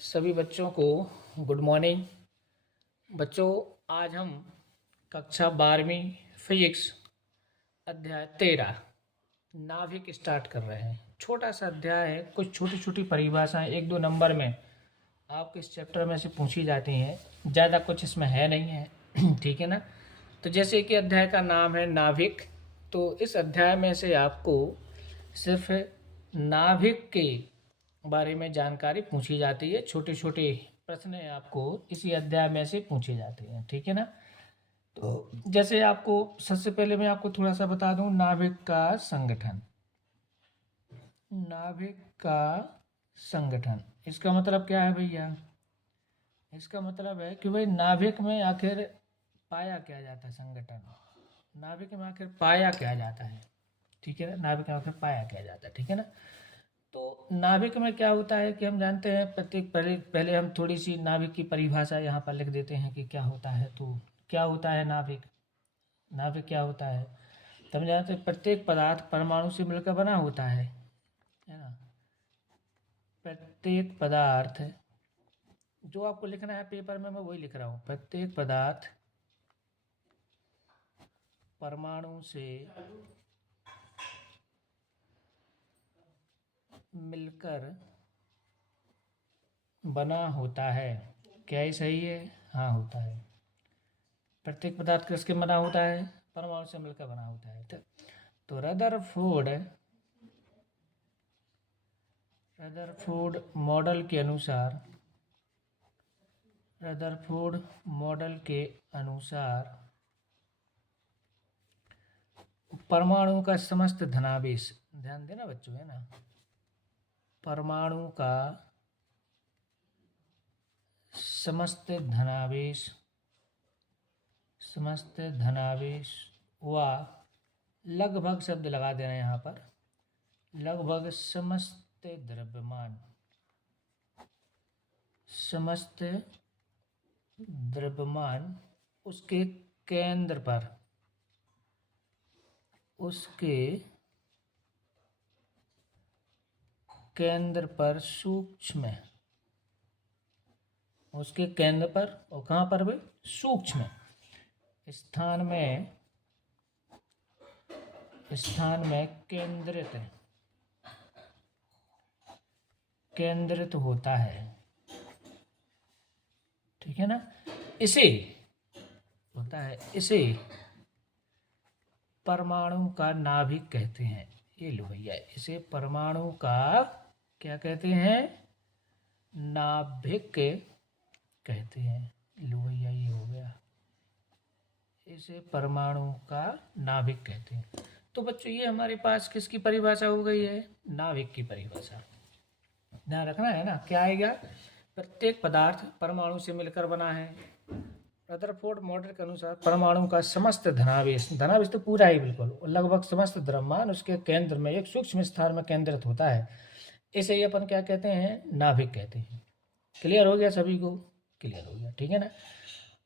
सभी बच्चों को गुड मॉर्निंग। बच्चों, आज हम कक्षा 12वीं फिजिक्स अध्याय 13 नाभिक स्टार्ट कर रहे हैं। छोटा सा अध्याय है, कुछ छोटी छोटी परिभाषाएं 1-2 नंबर में आपके इस चैप्टर में से पूछी जाती हैं। ज़्यादा कुछ इसमें है नहीं है ठीक है ना। तो जैसे कि अध्याय का नाम है नाभिक, तो इस अध्याय में से आपको सिर्फ नाभिक के बारे में जानकारी पूछी जाती है। छोटे छोटे प्रश्न आपको इसी अध्याय में से पूछे जाते हैं, ठीक है ना। तो जैसे आपको सबसे पहले मैं आपको थोड़ा सा बता दूं, नाभिक का संगठन। नाभिक का संगठन, इसका मतलब क्या है भैया? इसका मतलब है कि भाई नाभिक में आखिर पाया क्या जाता है, संगठन नाभिक में आखिर पाया क्या जाता है, ठीक है ना। नाभिक में आखिर पाया क्या जाता है, ठीक है ना। तो नाभिक में क्या होता है कि हम जानते हैं प्रत्येक पहले पहले हम थोड़ी सी नाभिक की परिभाषा यहाँ पर लिख देते हैं कि क्या होता है। तो क्या होता है नाभिक? नाभिक क्या होता है? तो हम जानते हैं प्रत्येक पदार्थ परमाणु से मिलकर बना होता है ना। प्रत्येक पदार्थ, जो आपको लिखना है पेपर में मैं वही लिख रहा हूँ। प्रत्येक पदार्थ परमाणु से मिलकर बना होता है। क्या ही सही है? हाँ, होता है। प्रत्येक पदार्थ किसके बना होता है? परमाणु से मिलकर बना होता है। तो रदरफोर्ड मॉडल के अनुसार, रदरफोर्ड मॉडल के अनुसार परमाणु का समस्त धनावेश, ध्यान देना बच्चों, है ना, परमाणु का समस्त धनावेश व लगभग शब्द लगा देना यहाँ पर, लगभग समस्त द्रव्यमान उसके केंद्र पर, सूक्ष्म, उसके केंद्र पर, और कहाँ पर भाई? सूक्ष्म स्थान में केंद्रित होता है, ठीक है ना। इसे परमाणु का नाभिक कहते हैं। ये लो भैया, इसे परमाणु का क्या कहते हैं? नाभिक कहते हैं। लो भैया, ये हो गया, इसे परमाणु का नाभिक कहते हैं। तो बच्चों, ये हमारे पास किसकी परिभाषा हो गई है? नाभिक की परिभाषा। ध्यान रखना है ना, क्या आएगा? प्रत्येक पदार्थ परमाणु से मिलकर बना है। रदरफोर्ड मॉडल के अनुसार परमाणु का समस्त धनावेश तो पूरा ही बिल्कुल, लगभग समस्त द्रव्यमान उसके केंद्र में एक सूक्ष्म स्थान में केंद्रित होता है। इसे ही अपन क्या कहते हैं? नाभिक कहते हैं। क्लियर हो गया सभी को? क्लियर हो गया, ठीक है ना।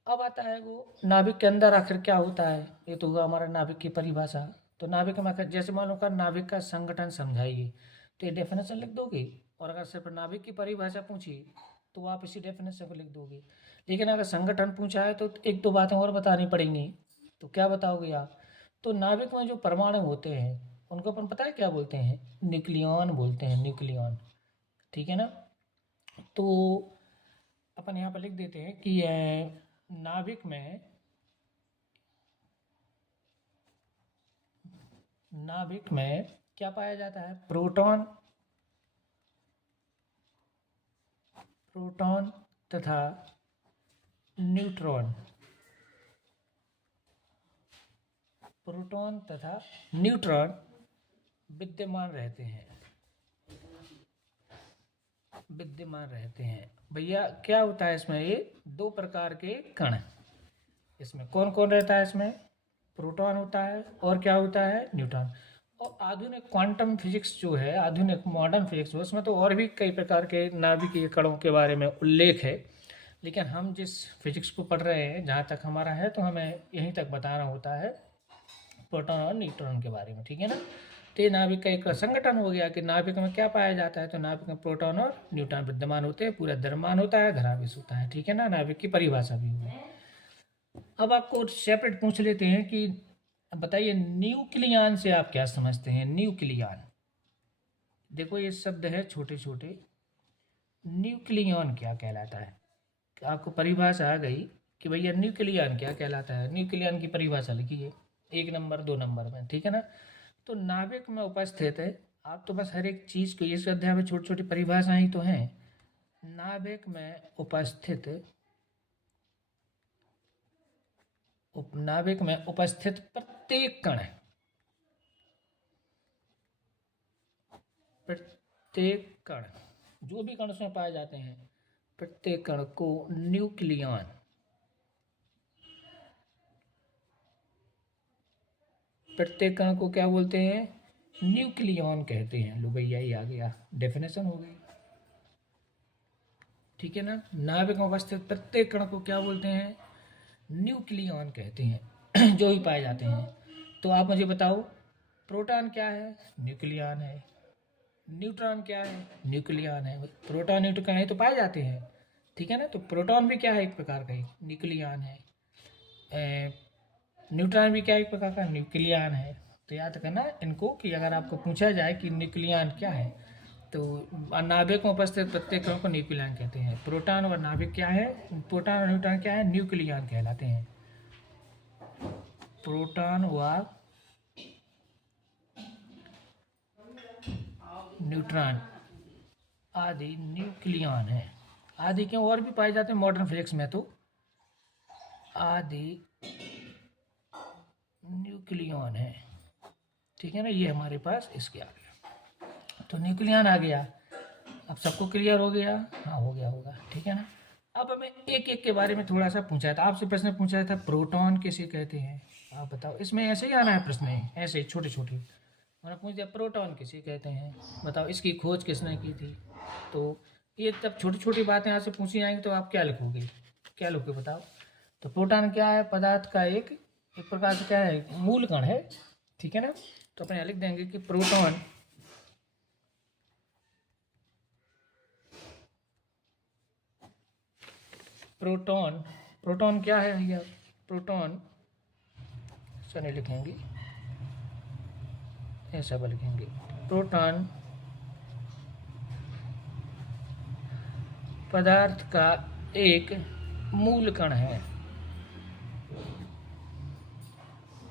अब आता है वो नाभिक के अंदर आखिर क्या होता है। ये तो होगा हमारा नाभिक की परिभाषा। तो नाभिक में आखिर जैसे मान लो का नाभिक का संगठन समझाइए, तो ये डेफिनेशन लिख दोगे, और अगर सिर्फ नाभिक की परिभाषा पूछी तो आप इसी डेफिनेशन को लिख दोगे। लेकिन अगर संगठन पूछा है तो 1-2 बातें और बतानी पड़ेंगी। तो क्या बताओगे आप? तो नाभिक में जो परमाणु होते हैं उनको अपन पता है क्या बोलते हैं? न्यूक्लियॉन बोलते हैं, न्यूक्लियॉन, ठीक है ना। तो अपन यहाँ पर लिख देते हैं कि नाभिक में क्या पाया जाता है? प्रोटॉन तथा न्यूट्रॉन। प्रोटॉन तथा न्यूट्रॉन विद्यमान रहते हैं। भैया क्या होता है इसमें? ये 2 प्रकार के कण, इसमें कौन कौन रहता है? इसमें प्रोटॉन होता है, और क्या होता है? न्यूट्रॉन। और आधुनिक क्वांटम फिजिक्स जो है, आधुनिक मॉडर्न फिजिक्स, उसमें तो और भी कई प्रकार के नाभिकीय कणों के बारे में उल्लेख है। लेकिन हम जिस फिजिक्स को पढ़ रहे हैं, जहाँ तक हमारा है, तो हमें यहीं तक बताना होता है प्रोटॉन और न्यूट्रॉन के बारे में, ठीक है ना। तो ये नाभिक का एक संगठन हो गया कि नाभिक में क्या पाया जाता है, तो नाभिक में प्रोटॉन और न्यूट्रॉन विद्यमान होते हैं, पूरा द्रव्यमान होता है, धनावेश होता है। ठीक है ना, नाभिक की परिभाषा भी हुई। अब आपको सेपरेट पूछ लेते हैं कि बताइए न्यूक्लियन से आप क्या समझते हैं। न्यूक्लियन, देखो ये शब्द है छोटे छोटे। न्यूक्लियन क्या कहलाता है, आपको परिभाषा आ गई कि भैया न्यूक्लियन क्या कहलाता है। न्यूक्लियन की परिभाषा लिखिए 1 नंबर 2 नंबर में। ठीक है ना, तो नाभिक में उपस्थित है, आप तो बस हर एक चीज़ को, इस अध्याय में छोटी छोटी परिभाषाएं ही तो हैं। नाभिक में उपस्थित, नाभिक में उपस्थित प्रत्येक कण, प्रत्येक कण, जो भी कण उसमें पाए जाते हैं, प्रत्येक कण को न्यूक्लियन, प्रत्येक कण को क्या बोलते हैं, न्यूक्लियन कहते हैं। लो भैया ये आ गया, डेफिनेशन हो गई। ठीक है ना, नाभिक में उपस्थित प्रत्येक कण को क्या बोलते हैं, न्यूक्लियन कहते हैं, जो भी पाए जाते हैं। तो आप मुझे बताओ प्रोटॉन क्या है, न्यूक्लियन है। न्यूट्रॉन क्या है, न्यूक्लियन है। प्रोटॉन न्यूट्रॉन है तो पाए जाते हैं। ठीक है ना, तो प्रोटॉन भी क्या है, एक प्रकार का न्यूक्लियन है। न्यूट्रॉन भी क्या एक प्रकार का न्यूक्लियन है। तो याद करना इनको कि अगर आपको पूछा जाए कि न्यूक्लियन क्या है, तो नाभिक में उपस्थित प्रत्येक कण को न्यूक्लियन कहते हैं। प्रोटॉन और नाभिक क्या है, प्रोटॉन और न्यूट्रॉन क्या है, न्यूक्लियन कहलाते हैं। प्रोटॉन व न्यूट्रॉन आदि न्यूक्लियन है। आदि क्यों, और भी पाए जाते हैं मॉडर्न फिजिक्स में, तो आदि न्यूक्लियन है। ठीक है ना, ये हमारे पास इसके आ गया, तो न्यूक्लियन आ गया। अब सबको क्लियर हो गया, हाँ हो गया होगा। ठीक है ना, अब हमें एक एक के बारे में थोड़ा सा पूछा था, आपसे प्रश्न पूछा था प्रोटॉन किसे कहते हैं, आप बताओ। इसमें ऐसे ही आना है प्रश्न, ऐसे ही छोटे छोटे। मैंने पूछ दिया प्रोटॉन किसे कहते हैं, बताओ इसकी खोज किसने की थी। तो ये जब छोटी छोटी बातें आपसे पूछी जाएंगी तो आप क्या लिखोगे, क्या लिखोगे बताओ। तो प्रोटॉन क्या है, पदार्थ का एक प्रकार से क्या है, मूल कण है। ठीक है ना, तो अपने लिख देंगे कि प्रोटॉन प्रोटॉन प्रोटॉन क्या है भैया, प्रोटॉन ऐसा नहीं लिखेंगे, ऐसा लिखेंगे। प्रोटॉन पदार्थ का एक मूल कण है।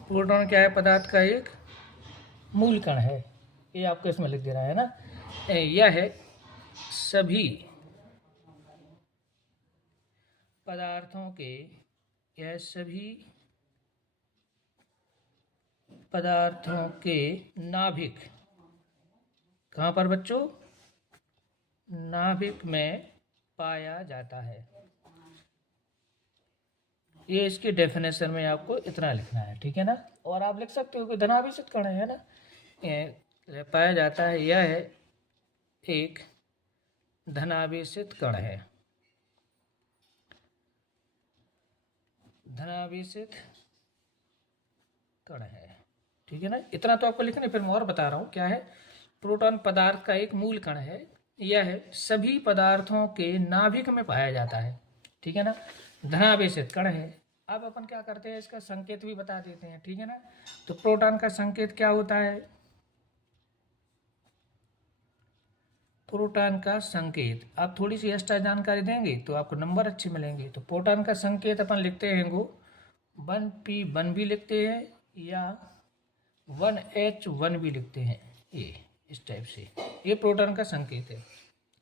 प्रोटॉन क्या है, पदार्थ का एक मूल कण है। ये आपको इसमें लिख दे रहा है ना, यह सभी पदार्थों के, यह सभी पदार्थों के नाभिक, कहाँ पर बच्चों, नाभिक में पाया जाता है। ये इसकी डेफिनेशन में आपको इतना लिखना है। ठीक है ना, और आप लिख सकते हो कि धनाभिषिक्त कण है ना, ये पाया जाता है, यह एक धनाभिषिक्त कण है, धनाभिषिक्त कण है। ठीक है ना, इतना तो आपको लिखना है। फिर मैं और बता रहा हूँ क्या है। प्रोटॉन पदार्थ का एक मूल कण है, यह सभी पदार्थों के नाभिक में पाया जाता है। ठीक है ना, धनावेशित कण है। अब अपन क्या करते हैं, इसका संकेत भी बता देते हैं। ठीक है ना, तो प्रोटॉन का संकेत क्या होता है, प्रोटॉन का संकेत, आप थोड़ी सी एक्स्ट्रा जानकारी देंगे तो आपको नंबर अच्छे मिलेंगे। तो प्रोटॉन का संकेत अपन लिखते हैं वो 1p1 भी लिखते हैं या 1h1 भी लिखते हैं, ये इस टाइप से। ये प्रोटॉन का संकेत है।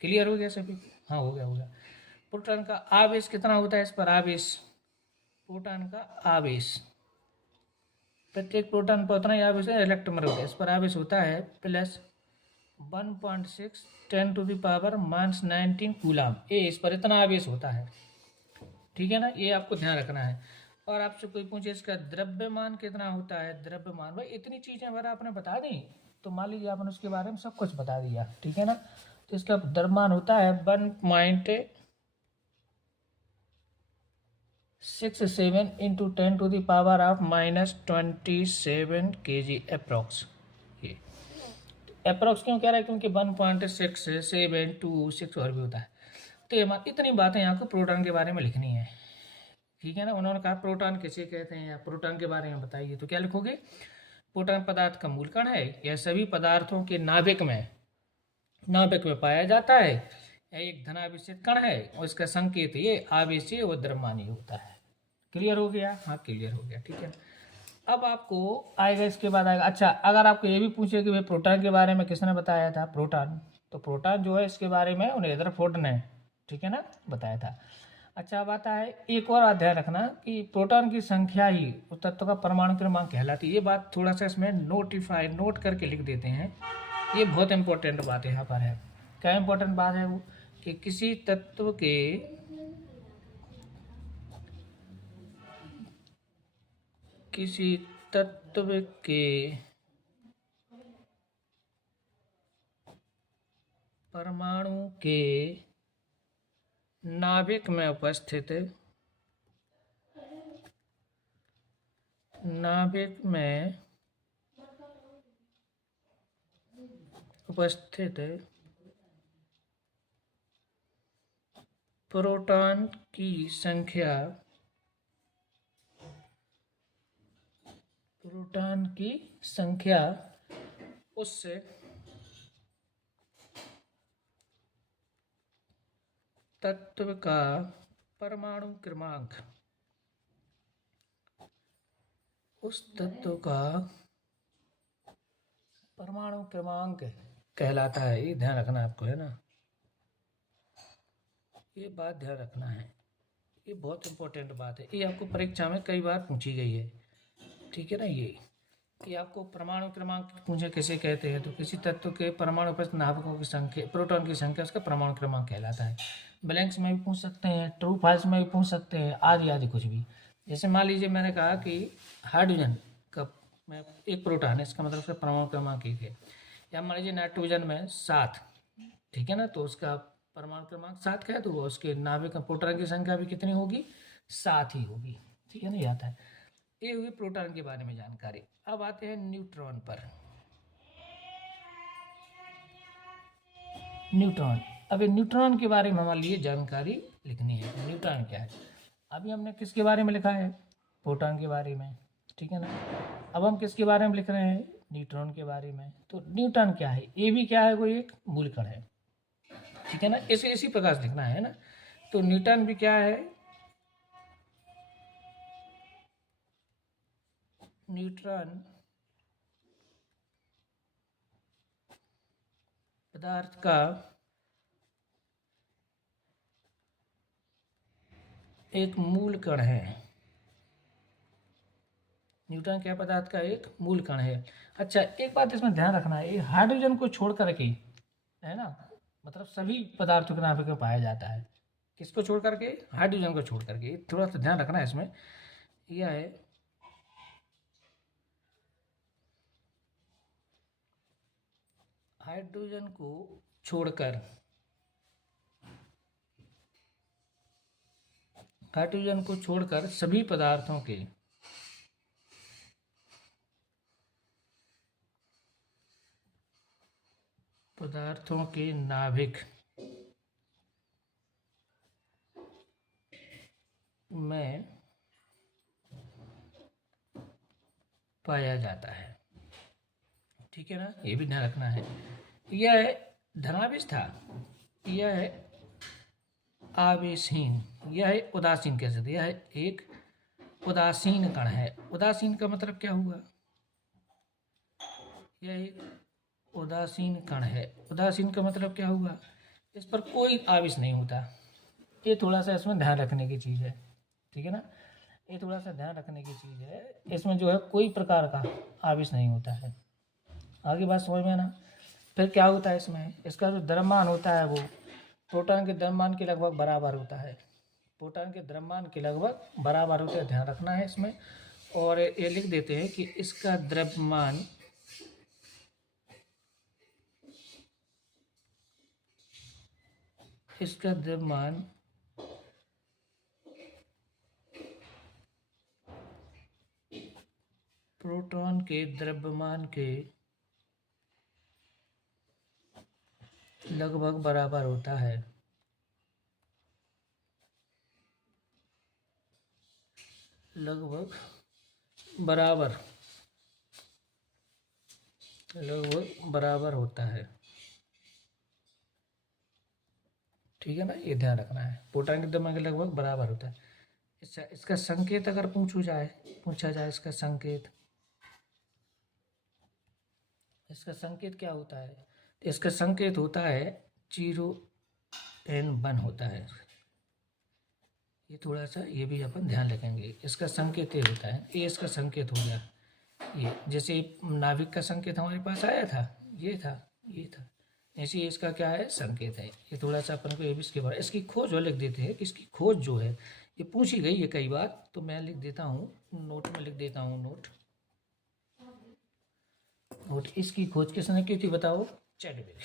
क्लियर हो गया सभी, हाँ हो गया होगा। प्रोटॉन का आवेश कितना होता है, इस पर आवेश, प्रोटॉन का आवेश, प्रत्येक प्रोटॉन पर उतना ही आवेश है, इलेक्ट्रॉन होता है, इस पर आवेश होता है प्लस 1.6 10⁻⁻19 कूलाम। ये इस पर इतना आवेश होता है। ठीक है ना, ये आपको ध्यान रखना है। और आपसे कोई पूछे इसका द्रव्यमान कितना होता है, द्रव्यमान, भाई इतनी चीजें अगर आपने बता दी तो मान लीजिए आपने उसके बारे में सब कुछ बता दिया। ठीक है ना, तो इसका द्रव्यमान होता है 1.67 इंटू 10⁻⁻27 kg अप्रॉक्स। ये अप्रोक्स क्यों कह रहा है, क्योंकि 1.6 726 और भी होता है। तो ये इतनी बातें यहाँ को प्रोटॉन के बारे में लिखनी है, ठीक है ना। उन्होंने कहा प्रोटॉन किसे कहते हैं या प्रोटॉन के बारे में बताइए, तो क्या लिखोगे, प्रोटॉन पदार्थ का मूल कण है, यह सभी पदार्थों के नाभिक में पाया जाता है, यह एक धनावेशित कण है और इसका संकेत ये आवेशीय व द्रव्यमानीय होता है। क्लियर हो गया, हाँ क्लियर हो गया, ठीक है। अब आपको आएगा, इसके बाद आएगा, अच्छा अगर आपको ये भी पूछे कि भाई प्रोटॉन के बारे में किसने बताया था, प्रोटॉन, तो प्रोटॉन जो है इसके बारे में उन्हें रदरफोर्ड ने, ठीक है ना, बताया था। अच्छा अब आता है एक और ध्यान रखना कि प्रोटॉन की संख्या ही उस तत्व का परमाणु क्रमांक कहलाती है। ये बात थोड़ा सा इसमें नोट करके लिख देते हैं, ये बहुत इंपॉर्टेंट बात यहाँ पर है। क्या इंपॉर्टेंट बात है वो, कि किसी तत्व के परमाणु के नाभिक में उपस्थित प्रोटॉन की संख्या उस तत्व का परमाणु क्रमांक कहलाता है। ये ध्यान रखना आपको, है ना, ये बात ध्यान रखना है, ये बहुत इंपॉर्टेंट बात है, ये आपको परीक्षा में कई बार पूछी गई है, ठीक है ना। ये आपको परमाणु क्रमांक पूछे किसे कहते हैं, तो किसी तत्व के परमाणु उपस्थित नाभिकों की संख्या, प्रोटॉन की संख्या उसका परमाणु क्रमांक कहलाता है। ब्लैंक्स में भी पूछ सकते हैं, ट्रू फॉल्स में भी पूछ सकते हैं, आदि आदि कुछ भी। जैसे मान लीजिए मैंने कहा कि हाइड्रोजन का में एक प्रोटॉन है, इसका मतलब उसका परमाणु क्रमांक 1 है। या मान लीजिए नाइट्रोजन में 7, ठीक है ना, तो उसका परमाणु क्रमांक 7 का है, तो उसके नाभिक प्रोटॉन की संख्या भी कितनी होगी, 7 ही होगी, ठीक है ना, ये आता है। ये हुई प्रोटॉन के बारे में जानकारी। अब आते हैं न्यूट्रॉन पर। न्यूट्रॉन, अभी न्यूट्रॉन के बारे में हमारे लिए जानकारी लिखनी है। न्यूट्रॉन क्या है, अभी हमने किसके बारे में लिखा है, प्रोटॉन के बारे में, ठीक है ना। अब हम किसके बारे में लिख रहे हैं, न्यूट्रॉन के बारे में। तो न्यूट्रॉन क्या है, ये भी क्या है, कोई एक मूल कण है, ठीक है ना, इसी प्रकार से लिखना है ना। तो न्यूट्रॉन भी क्या है, न्यूट्रॉन पदार्थ का एक मूल कण है। न्यूट्रॉन क्या पदार्थ का एक मूल कण है। अच्छा एक बात इसमें ध्यान रखना है, ये हाइड्रोजन को छोड़ करके, है ना, मतलब सभी पदार्थों के नाभिक में पाया जाता है। किसको छोड़ करके, हाइड्रोजन को छोड़ करके, थोड़ा सा ध्यान रखना है इसमें। यह है हाइड्रोजन को छोड़कर सभी पदार्थों के नाभिक में पाया जाता है, ठीक है ना, ये भी ध्यान रखना है। यह है धनावेश था, यह है आवेशहीन, यह है उदासीन कह सकते, यह है एक उदासीन कण है। उदासीन का मतलब क्या हुआ, यह एक उदासीन कण है। उदासीन का मतलब क्या हुआ, इस पर कोई आवेश नहीं होता। ये थोड़ा सा इसमें ध्यान रखने की चीज़ है, ठीक है ना, ये थोड़ा सा ध्यान रखने की चीज़ है। इसमें जो है कोई प्रकार का आवेश नहीं होता है। आगे बात समझ में ना। फिर क्या होता है इसमें, इसका जो द्रव्यमान होता है वो प्रोटॉन के द्रव्यमान के लगभग बराबर होता है। प्रोटॉन के द्रव्यमान के लगभग बराबर होते हैं, ध्यान रखना है इसमें। और ये लिख देते हैं कि इसका द्रव्यमान प्रोटॉन के द्रव्यमान के लगभग बराबर होता है। लगभग बराबर होता है। ठीक है ना, ये ध्यान रखना है। प्रोटॉन के द्रव्यमान के लगभग बराबर होता है। इसका संकेत अगर पूछा जाए इसका संकेत क्या होता है? इसका संकेत होता है 0n1 होता है। ये थोड़ा सा ये भी अपन ध्यान रखेंगे। इसका संकेत ये होता है, ये इसका संकेत हो गया। ये जैसे नाभिक का संकेत हमारे पास आया था, ये था। ऐसे ही इसका क्या है, संकेत है। ये थोड़ा सा अपन को ये भी इसके बारे इसकी खोज और लिख देते हैं कि इसकी खोज जो है ये पूछी गई है कई बार, तो मैं लिख देता हूँ नोट में, लिख देता हूँ नोट। इसकी खोज किसने की थी बताओ? चैडविक।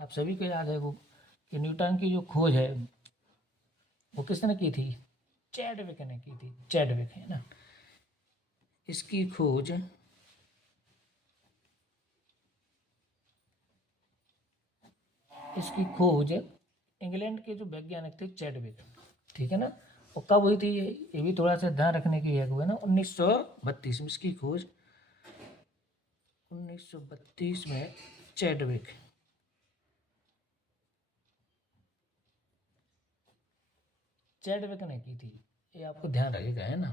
आप सभी को याद है वो कि न्यूटन की जो खोज है वो किसने की थी? चैडविक ने की थी। चैडविक है ना। इसकी खोज इंग्लैंड के जो वैज्ञानिक थे चैडविक, ठीक है ना। और कब हुई थी ये भी थोड़ा सा ध्यान रखने की है ना, 1932 में इसकी खोज। 1932 में चैडविक ने की थी। ये आपको ध्यान रखिएगा, है ना।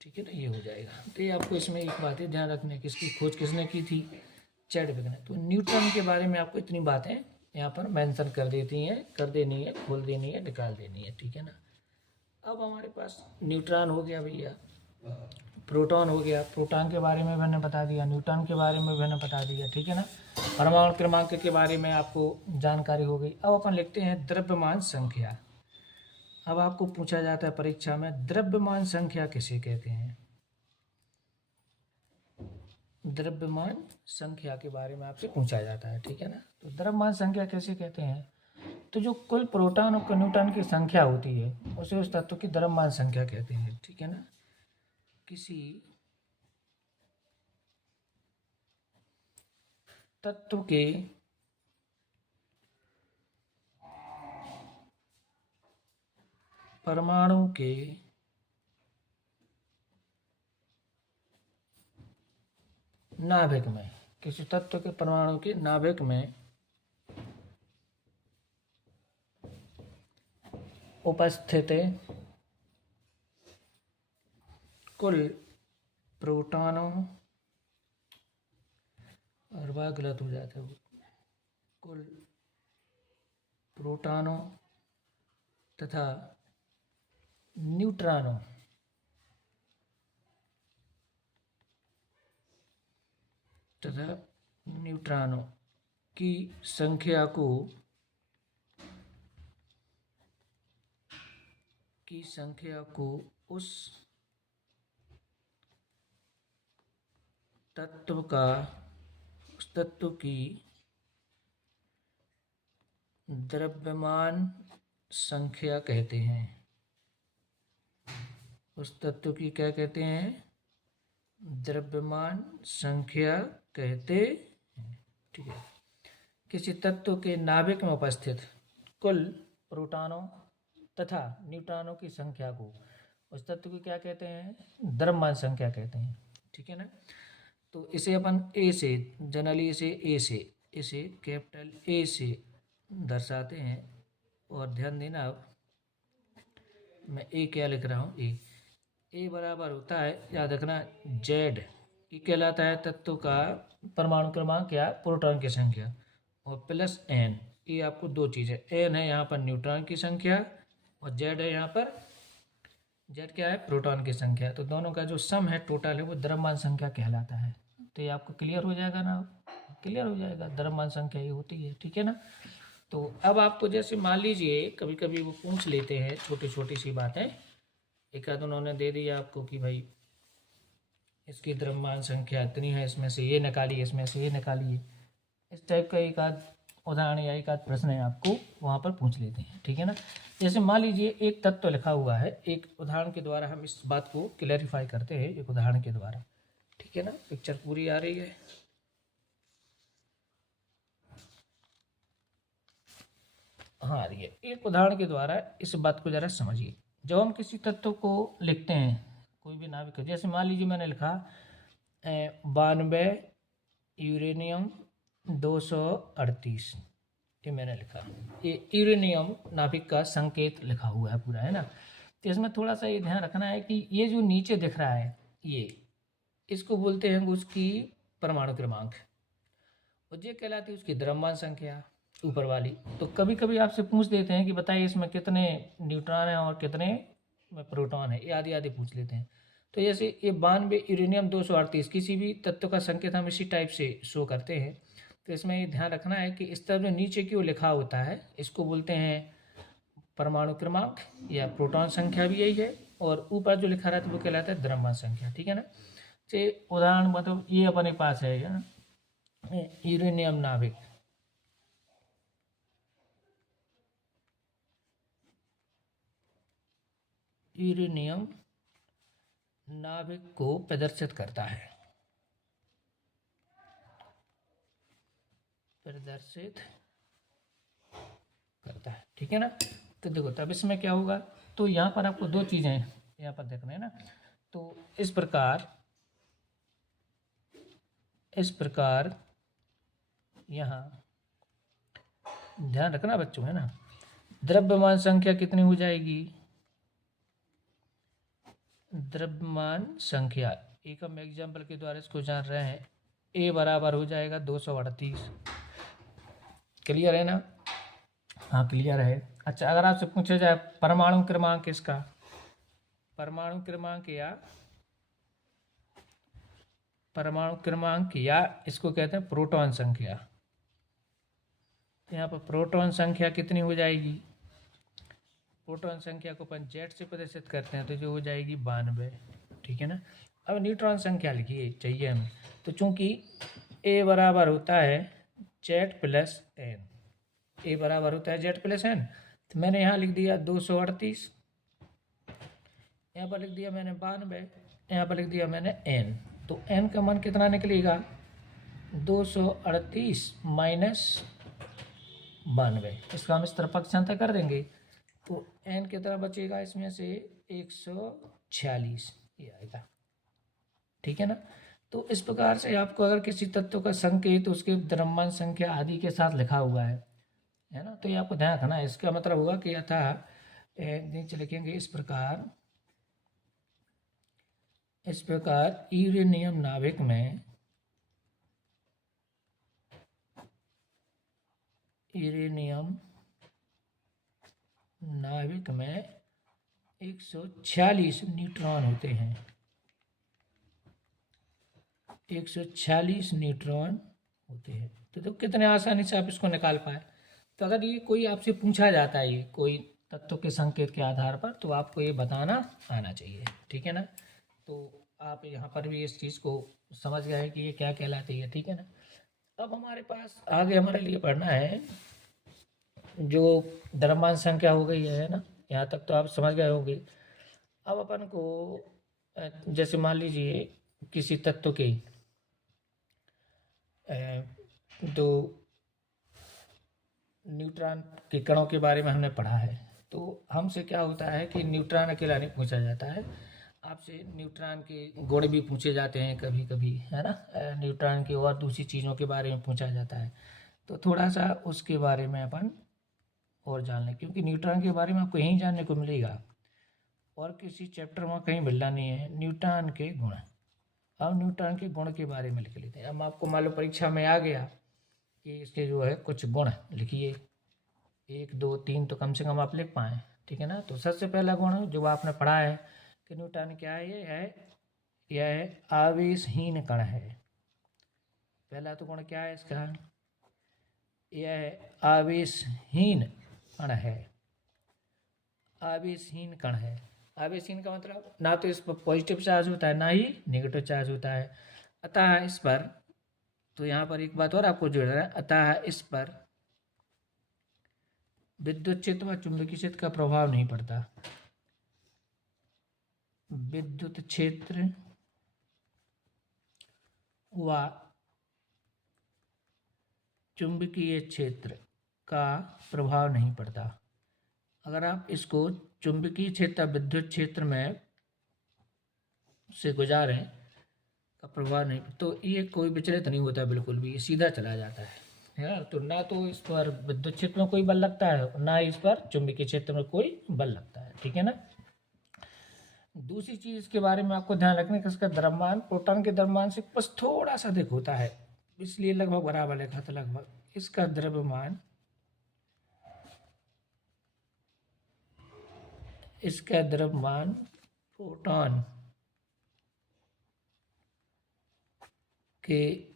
ठीक है ना, ये हो जाएगा। तो ये आपको इसमें एक बात है ध्यान रखने की, इसकी खोज किसने की थी? चैडविक ने। तो न्यूटन के बारे में आपको इतनी बातें यहाँ पर मेंशन कर देनी है, खोल देनी है, निकाल देनी है। ठीक है ना। अब हमारे पास न्यूट्रॉन हो गया भैया, प्रोटॉन हो गया। प्रोटॉन के बारे में मैंने बता दिया, न्यूटन के बारे में मैंने बता दिया। ठीक है ना। परमाणु क्रमांक के बारे में आपको जानकारी हो गई। अब अपन लिखते हैं द्रव्यमान संख्या। अब आपको पूछा जाता है परीक्षा में, द्रव्यमान संख्या किसे कहते हैं? द्रव्यमान संख्या के बारे में आपसे पूछा जाता है। ठीक है ना। तो द्रव्यमान संख्या कैसे कहते हैं? तो जो कुल प्रोटॉन और न्यूट्रॉन की संख्या होती है उसे उस तत्व की द्रव्यमान संख्या कहते हैं। ठीक है ना। किसी तत्व के परमाणु के नाभिक में, किसी तत्व के परमाणु के नाभिक में उपस्थित कुल प्रोटॉनों, और वह गलत हो जाता है, कुल प्रोटॉनों तथा न्यूट्रॉनों की संख्या को उस तत्व की द्रव्यमान संख्या कहते हैं। उस तत्व की क्या कहते हैं? द्रव्यमान संख्या कहते हैं। ठीक है। किसी तत्व के नाभिक में उपस्थित कुल प्रोटॉनों तथा न्यूट्रॉनों की संख्या को उस तत्व की क्या कहते हैं? द्रव्यमान संख्या कहते हैं। ठीक है ना। तो इसे अपन ए से, जनरली इसे कैपिटल ए से दर्शाते हैं। और ध्यान देना, अब मैं ए क्या लिख रहा हूँ, ए बराबर होता है, याद रखना, जेड। ये कहलाता है तत्व का परमाणु क्रमांक क्या? प्रोटॉन की संख्या, और प्लस एन। ये आपको दो चीज़ें, एन है यहाँ पर न्यूट्रॉन की संख्या और जेड है यहाँ पर, जेड क्या है? प्रोटॉन की संख्या। तो दोनों का जो सम है, टोटल है, वो द्रव्यमान संख्या कहलाता है। तो ये आपको क्लियर हो जाएगा ना? क्लियर हो जाएगा, द्रव्यमान संख्या ये होती है। ठीक है ना। तो अब आपको जैसे मान लीजिए कभी कभी वो पूछ लेते हैं छोटी छोटी सी बातें, एक आध उन्होंने दे दिया आपको कि भाई इसकी द्रव्यमान संख्या इतनी है, इसमें से ये निकालिए, इसमें से ये निकालिए। इस टाइप का एक आध उदाहरण या एक आध प्रश्न है आपको वहाँ पर पूछ लेते हैं। ठीक है ना। जैसे मान लीजिए एक तत्व लिखा हुआ है, एक उदाहरण के द्वारा हम इस बात को क्लैरिफाई करते हैं, एक उदाहरण के द्वारा। ठीक ठीक है ना, पिक्चर पूरी आ रही है। हाँ आ रही है। एक उदाहरण के द्वारा इस बात को जरा समझिए। जब हम किसी तत्व को लिखते हैं, कोई भी नाभिक, जैसे मान लीजिए मैंने लिखा 92 यूरेनियम 238, ये मैंने लिखा, ये यूरेनियम नाभिक का संकेत लिखा हुआ है पूरा, है ना। तो इसमें थोड़ा सा ये ध्यान रखना है कि ये जो नीचे दिख रहा है, ये इसको बोलते हैं उसकी परमाणु क्रमांक, और ये कहलाती है उसकी द्रव्यमान संख्या ऊपर वाली। तो कभी कभी आपसे पूछ देते हैं कि बताइए इसमें कितने न्यूट्रॉन हैं और कितने प्रोटॉन है, ये आदि आदि पूछ लेते हैं। तो जैसे ये 92 यूरेनियम 238, किसी भी तत्व का संकेत हम इसी टाइप से शो करते हैं। तो इसमें ये ध्यान रखना है कि इस तरह में नीचे क्यों लिखा होता है, इसको बोलते हैं परमाणु क्रमांक या प्रोटॉन संख्या भी यही है, और ऊपर जो लिखा रहता है वो कहलाता है द्रव्यमान संख्या, ठीक है ना। तो उदाहरण मतलब ये अपने पास है ना, यूरेनियम नाभिक, यूरेनियम नाभिक को प्रदर्शित करता है, प्रदर्शित करता है, ठीक है ना। तो देखो तब इसमें क्या होगा, तो यहाँ पर आपको दो चीज़ें यहाँ पर देखना है ना। तो इस प्रकार यहाँ ध्यान रखना बच्चों, है ना। द्रव्यमान संख्या कितनी हो जाएगी, द्रव्यमान संख्या, एक हम एग्जाम्पल के द्वारा इसको जान रहे हैं, ए बराबर हो जाएगा 238। क्लियर है ना, हाँ क्लियर है। अच्छा अगर आपसे पूछा जाए परमाणु क्रमांक इसका, परमाणु क्रमांक या इसको कहते हैं प्रोटॉन संख्या, तो यहाँ पर प्रोटॉन संख्या कितनी हो जाएगी, प्रोटॉन संख्या को अपन जेड से प्रदर्शित करते हैं तो जो हो जाएगी 92, ठीक है ना। अब न्यूट्रॉन संख्या लिखिए चाहिए हमें, तो चूंकि ए बराबर होता है जेड प्लस एन, ए बराबर होता है जेड प्लस एन, तो मैंने यहाँ लिख दिया 238, यहाँ पर लिख दिया मैंने 92, यहाँ पर लिख दिया मैंने एन। तो एन का मान कितना निकलेगा, 238 माइनस 92, इसका हम इस तरफ पक्षांतर कर देंगे, तो एन कितना बचेगा इसमें से 146, ये आएगा, ठीक है ना। तो इस प्रकार से आपको अगर किसी तत्व का संकेत उसके द्रव्यमान संख्या आदि के साथ लिखा हुआ है ना, तो ये आपको ध्यान रखना है। इसका मतलब होगा कि अतः नीचे लिखेंगे इस प्रकार यूरेनियम नाभिक में नाभिक में 146 न्यूट्रॉन होते हैं, 146 न्यूट्रॉन होते हैं। तो कितने आसानी से आप इसको निकाल पाए। तो अगर ये कोई आपसे पूछा जाता है ये कोई तत्व के संकेत के आधार पर, तो आपको ये बताना आना चाहिए, ठीक है ना। तो आप यहाँ पर भी इस चीज़ को समझ गए कि ये क्या कहलाती है, ठीक है ना। अब हमारे पास आगे हमारे लिए पढ़ना है जो द्रव्यमान संख्या हो गई है ना, यहाँ तक तो आप समझ गए होंगे। अब अपन को जैसे मान लीजिए किसी तत्व के दो न्यूट्रॉन के कणों के बारे में हमने पढ़ा है, तो हमसे क्या होता है कि न्यूट्रॉन अकेला नहीं पूछा जाता है, आपसे न्यूट्रॉन के गुण भी पूछे जाते हैं कभी कभी, है ना। न्यूट्रॉन की और दूसरी चीज़ों के बारे में पूछा जाता है, तो थोड़ा सा उसके बारे में अपन और जान लें, क्योंकि न्यूट्रॉन के बारे में आपको यहीं जानने को मिलेगा और किसी चैप्टर में कहीं मिलना नहीं है। न्यूट्रॉन के गुण, अब न्यूट्रॉन के गुण के बारे में लिख लेते हैं। अब आपको मान लो परीक्षा में आ गया कि इसके जो है कुछ गुण लिखिए, 1 2 3 तो कम से कम आप लिख पाएँ, ठीक है ना। तो सबसे पहला गुण जो आपने पढ़ा है कि न्यूट्रॉन क्या है, यह है आवेशहीन कण है। पहला तो गुण क्या है इसका, यह है आवेशहीन कण है, आवेशहीन कण है। आवेशहीन का मतलब ना तो इस पर पॉजिटिव चार्ज होता है ना ही नेगेटिव चार्ज होता है, अतः इस पर, तो यहाँ पर एक बात और आपको जोड़ रहा है, अतः इस पर विद्युत क्षेत्र व चुंबकीय क्षेत्र का प्रभाव नहीं पड़ता, विद्युत क्षेत्र व चुंबकीय क्षेत्र का प्रभाव नहीं पड़ता। अगर आप इसको चुंबकीय क्षेत्र विद्युत क्षेत्र में से गुजारें का प्रभाव नहीं, तो ये कोई विचलित नहीं होता बिल्कुल भी, ये सीधा चला जाता है यार। तो ना तो इस पर विद्युत क्षेत्र में कोई बल लगता है, ना इस पर चुंबकीय क्षेत्र में कोई बल लगता है, ठीक है ना। दूसरी चीज इसके बारे में आपको ध्यान रखना है कि इसका द्रव्यमान प्रोटॉन के द्रव्यमान से बस थोड़ा सा अधिक होता है, इसलिए लगभग बराबर लिखा था। लगभग इसका द्रव्यमान प्रोटॉन के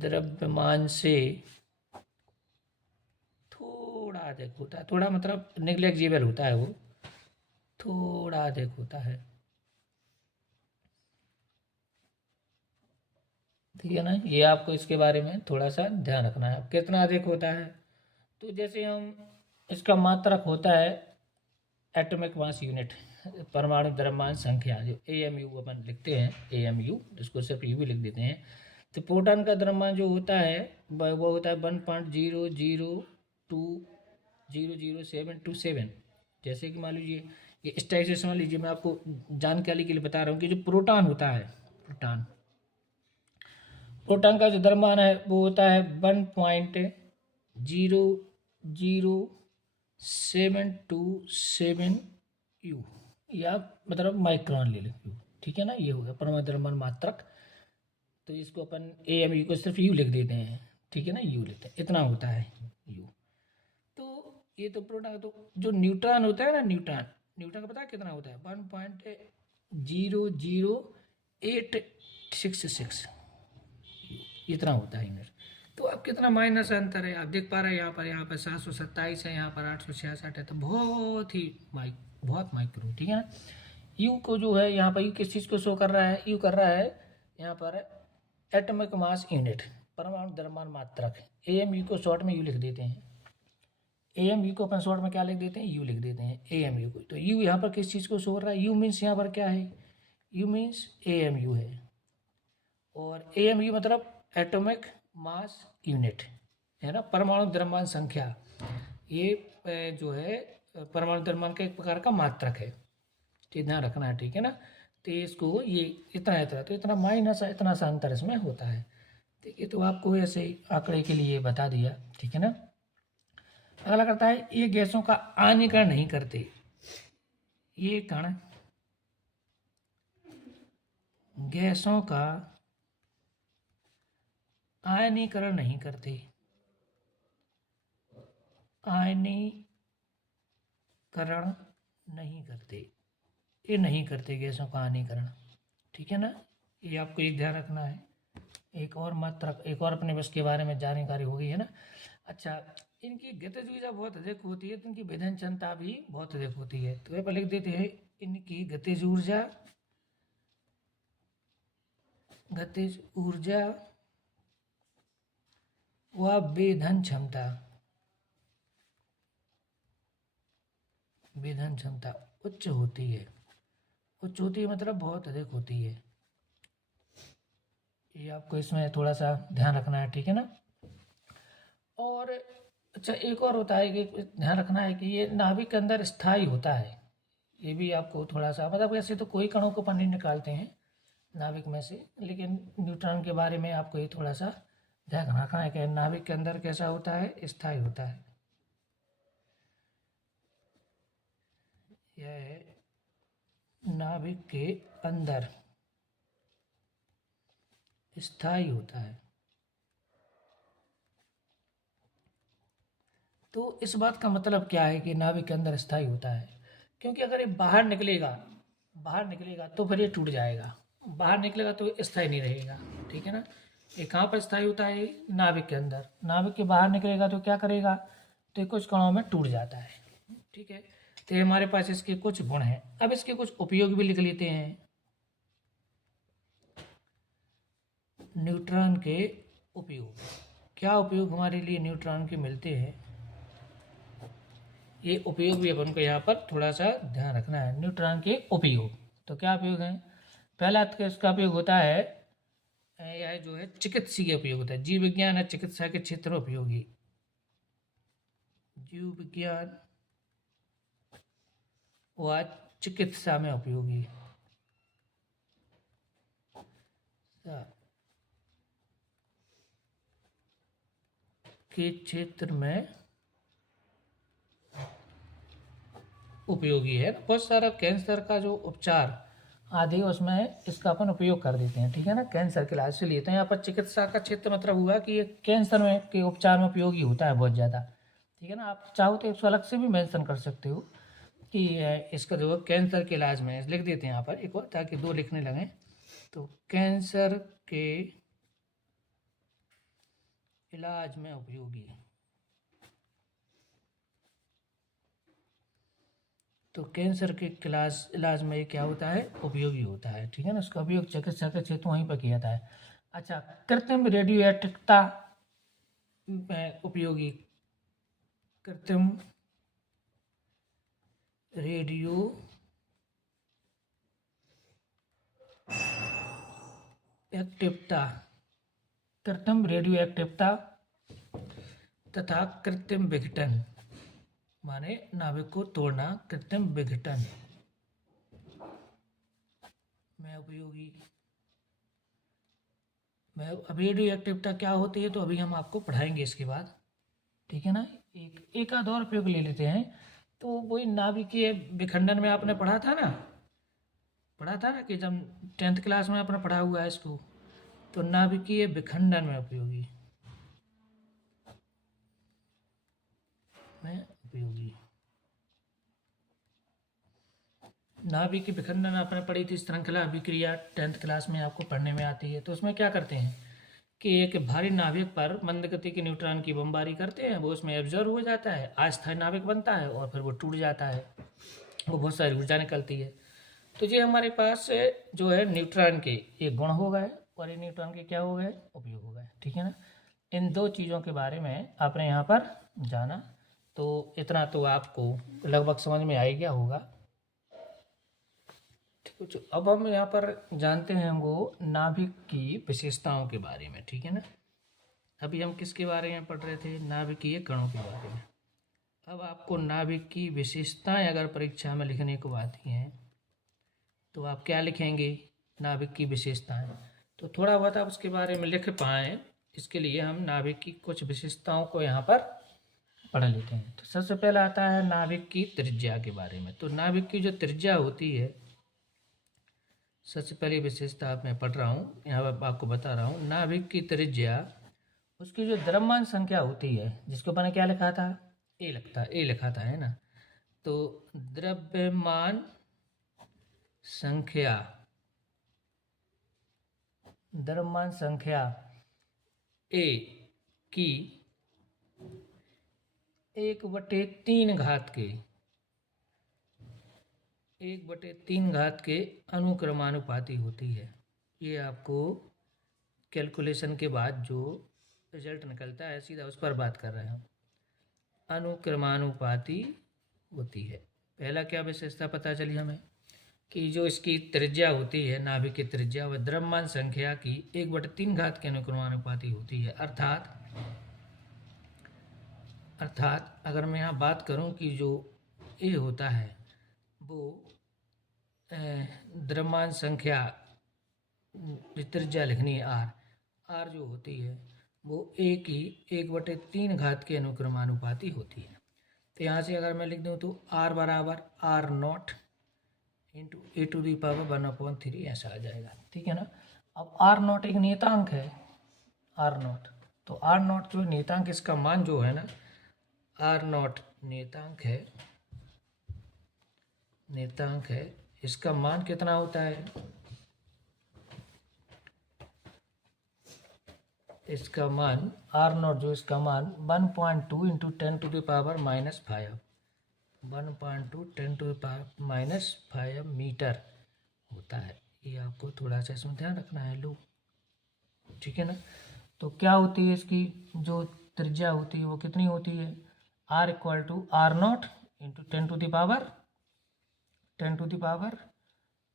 द्रव्यमान से थोड़ा अधिक होता है। थोड़ा मतलब नेग्लिजिबल होता है, वो थोड़ा अधिक होता है, ठीक है ना। ये आपको इसके बारे में थोड़ा सा ध्यान रखना है, कितना अधिक होता है। तो जैसे हम इसका मात्रक होता है एटॉमिक मास यूनिट, परमाणु द्रव्यमान संख्या, जो AMU अपन लिखते हैं, AMU जिसको सिर्फ यू भी लिख देते हैं। तो प्रोटॉन का द्रव्यमान जो होता है वो होता है 1.00200727। जैसे कि मान लीजिए ये इस टाइप से समझ लीजिए, मैं आपको जानकारी के लिए बता रहा हूँ कि जो प्रोटॉन होता है, प्रोटॉन का जो द्रव्यमान है वो होता है 1.00727 यू, या मतलब माइक्रोन ले लें, ठीक है ना। ये हो गया परमाणु द्रव्यमान मात्रक। तो इसको अपन AMU को सिर्फ यू लिख देते हैं, ठीक है ना, यू लेते हैं, इतना होता है यू। तो ये तो प्रोटॉन। तो जो न्यूट्रॉन होता है ना, न्यूट्रॉन का पता है कितना होता है, 1.00866 इतना होता है इनर। तो अब कितना माइनस अंतर है, आप देख पा रहे हैं यहाँ पर 727 है, यहाँ पर 866 है, तो बहुत माइक्रो, ठीक है ना। यू को जो है यहाँ पर, यू किस चीज़ को शो कर रहा है, यू कर रहा है यहाँ पर एटॉमिक मास यूनिट, परमाणु द्रव्यमान मात्रक। AMU को शॉर्ट में यू लिख देते हैं, AMU को अपन शॉर्ट में क्या लिख देते हैं, यू लिख देते हैं AMU को। तो यू यहाँ पर किस चीज़ को शो कर रहा है, यू मीन्स यहाँ पर क्या है, यू मीन्स AMU है, और AMU मतलब एटॉमिक मास यूनिट है ना, परमाणु द्रव्यमान संख्या। ये जो है परमाणु द्रव्यमान का एक प्रकार का मात्रक है, तो ध्यान रखना है, ठीक है ना। तो इसको ये इतना तो इतना माइनस इतना सा अंतर इसमें होता है, ठीक है। तो आपको ऐसे आंकड़े के लिए बता दिया, ठीक है ना। अगला करता है, ये गैसों का आयनीकरण नहीं करते, ये कण गैसों का आयनीकरण नहीं करते, आयनीकरण नहीं करते, ये नहीं करते गैसों का आयनीकरण, ठीक है ना। ये आपको एक ध्यान रखना है। एक और मात्रक, एक और अपने बस के बारे में जानकारी हो गई है ना। अच्छा, इनकी गतिज ऊर्जा बहुत अधिक होती है, तो इनकी विधन क्षमता भी बहुत अधिक होती है। तो ये पर लिख देते हैं, इनकी गतिज ऊर्जा व विधन क्षमता उच्च होती है। उच्च होती है मतलब बहुत अधिक होती है, ये आपको इसमें थोड़ा सा ध्यान रखना है, ठीक है ना। और अच्छा, एक और होता है कि ध्यान रखना है कि ये नाभिक के अंदर स्थायी होता है, ये भी आपको थोड़ा सा, मतलब ऐसे तो कोई कणों को पानी निकालते हैं नाभिक में से, लेकिन न्यूट्रॉन के बारे में आपको ये थोड़ा सा ध्यान रखना है कि नाभिक के अंदर कैसा होता है, स्थायी होता है। यह नाभिक के अंदर स्थायी होता है। तो इस बात का मतलब क्या है कि नाभिक के अंदर स्थायी होता है, क्योंकि अगर ये बाहर निकलेगा तो फिर ये टूट जाएगा, बाहर निकलेगा तो स्थायी नहीं रहेगा, ठीक है ना। ये कहाँ पर स्थायी होता है, नाभिक के अंदर। नाभिक के बाहर निकलेगा तो क्या करेगा, तो कुछ कणों में टूट जाता है, ठीक है। तो हमारे पास इसके कुछ गुण हैं। अब इसके कुछ उपयोग भी लिख लेते हैं। न्यूट्रॉन के उपयोग, क्या उपयोग हमारे लिए न्यूट्रॉन के मिलते हैं, ये उपयोग भी अपन को यहाँ पर थोड़ा सा ध्यान रखना है। न्यूट्रॉन के उपयोग, तो क्या उपयोग है, पहला तो इसका उपयोग होता है यह जो है चिकित्सीय उपयोग होता है। जीव विज्ञान है चिकित्सा के क्षेत्र में उपयोगी। जीव विज्ञान व चिकित्सा में उपयोगी के क्षेत्र में उपयोगी है। बहुत सारा कैंसर का जो उपचार आदि उसमें इसका अपन उपयोग कर देते हैं, ठीक है ना, कैंसर के इलाज से लिए। तो यहाँ पर चिकित्सा का क्षेत्र मतलब हुआ कि ये कैंसर में के उपचार में उपयोगी होता है बहुत ज़्यादा, ठीक है ना। आप चाहो तो इसको अलग से भी मेंशन कर सकते हो कि इसका जो कैंसर के इलाज में लिख देते हैं यहाँ पर एक और, ताकि दो लिखने लगें। तो कैंसर के इलाज में उपयोगी। तो कैंसर के इलाज में क्या होता है, उपयोगी होता है, ठीक है ना। उसका उपयोग चिकित्सा के क्षेत्र वहीं पर किया जाता है। अच्छा, कृत्रिम रेडियोएक्टिवता में उपयोगी। कृत्रिम रेडियो एक्टिवता, कृत्रिम रेडियोएक्टिवता तथा कृत्रिम विघटन, माने नाभिक को तोड़ना, कृत्रिम विघटन में उपयोगी। मैं अब रेडियो एक्टिवता क्या होती है तो अभी हम आपको पढ़ाएंगे इसके बाद, ठीक है ना। एक आध और उपयोग ले लेते हैं। तो वही नाभिकीय विखंडन में आपने पढ़ा था ना कि जब 10th क्लास में आपने पढ़ा हुआ है इसको। तो नाभिकीय विखंडन में उपयोगी नाभिक की विखंडन आपने पढ़ी थी, श्रृंखला अभिक्रिया 10th क्लास में आपको पढ़ने में आती है। तो उसमें क्या करते हैं कि एक भारी नाभिक पर मंद गति के न्यूट्रॉन की बमबारी करते हैं, वो उसमें एब्जॉर्ब हो जाता है, अस्थायी नाभिक बनता है और फिर वो टूट जाता है, वो बहुत सारी ऊर्जा निकलती है। तो ये हमारे पास जो है न्यूट्रॉन के ये गुण हो गए और ये न्यूट्रॉन के क्या हो गए, उपयोग हो गए, ठीक है ना। इन दो चीज़ों के बारे में आपने यहाँ पर जाना, तो इतना तो आपको लगभग समझ में आ गया होगा। कुछ अब हम यहाँ पर जानते हैं वो नाभिक की विशेषताओं के बारे में, ठीक है ना। अभी हम किसके बारे में पढ़ रहे थे, नाभिकीय कणों के बारे में। अब आपको नाभिक की विशेषताएं अगर परीक्षा में लिखने को आती हैं तो आप क्या लिखेंगे, नाभिक की विशेषताएं। तो थोड़ा बहुत आप उसके बारे में लिख पाएँ, इसके लिए हम नाभिक की कुछ विशेषताओं को यहाँ पर पढ़ लेते हैं। तो सबसे पहला आता है नाभिक की त्रिज्या के बारे में। तो नाभिक की जो त्रिज्या होती है, सबसे पहली विशेषता आप मैं पढ़ रहा हूँ, यहाँ पर आपको बता रहा हूँ। नाभिक की त्रिज्या उसकी जो द्रव्यमान संख्या होती है, जिसको मैंने क्या लिखा था, ए लिखा था, है ना। तो द्रव्यमान संख्या ए की 1/3 के अनुक्रमानुपाती होती है। ये आपको कैलकुलेशन के बाद जो रिजल्ट निकलता है सीधा उस पर बात कर रहे हैं, अनुक्रमानुपाती होती है। पहला क्या विशेषता पता चली हमें कि जो इसकी त्रिज्या होती है, नाभिक की त्रिज्या, वह द्रव्यमान संख्या की 1/3 के अनुक्रमानुपाती होती है। अर्थात अगर मैं यहाँ बात करूँ कि जो ए होता है वो द्रव्यमान संख्या, त्रिज्या लिखनी है आर जो होती है वो ए की 1/3 के अनुक्रमानुपाती होती है। तो यहाँ से अगर मैं लिख दूँ तो आर बराबर R0 इंटू e⁻1/3 ऐसा आ जाएगा, ठीक है ना। अब R0 एक नियतांक है, R0। तो R0 जो नियतांक, इसका मान जो है ना, R0 नियतांक है, इसका मान कितना होता है, इसका मान R0 जो इसका मान 1.2 इंटू 10⁻⁻⁵ 1.2 10⁻⁻⁵ मीटर होता है। ये आपको थोड़ा सा इसमें ध्यान रखना है, लो, ठीक है ना। तो क्या होती है इसकी जो त्रिज्या होती है वो कितनी होती है, R = R0 into 10⁻⁻⁻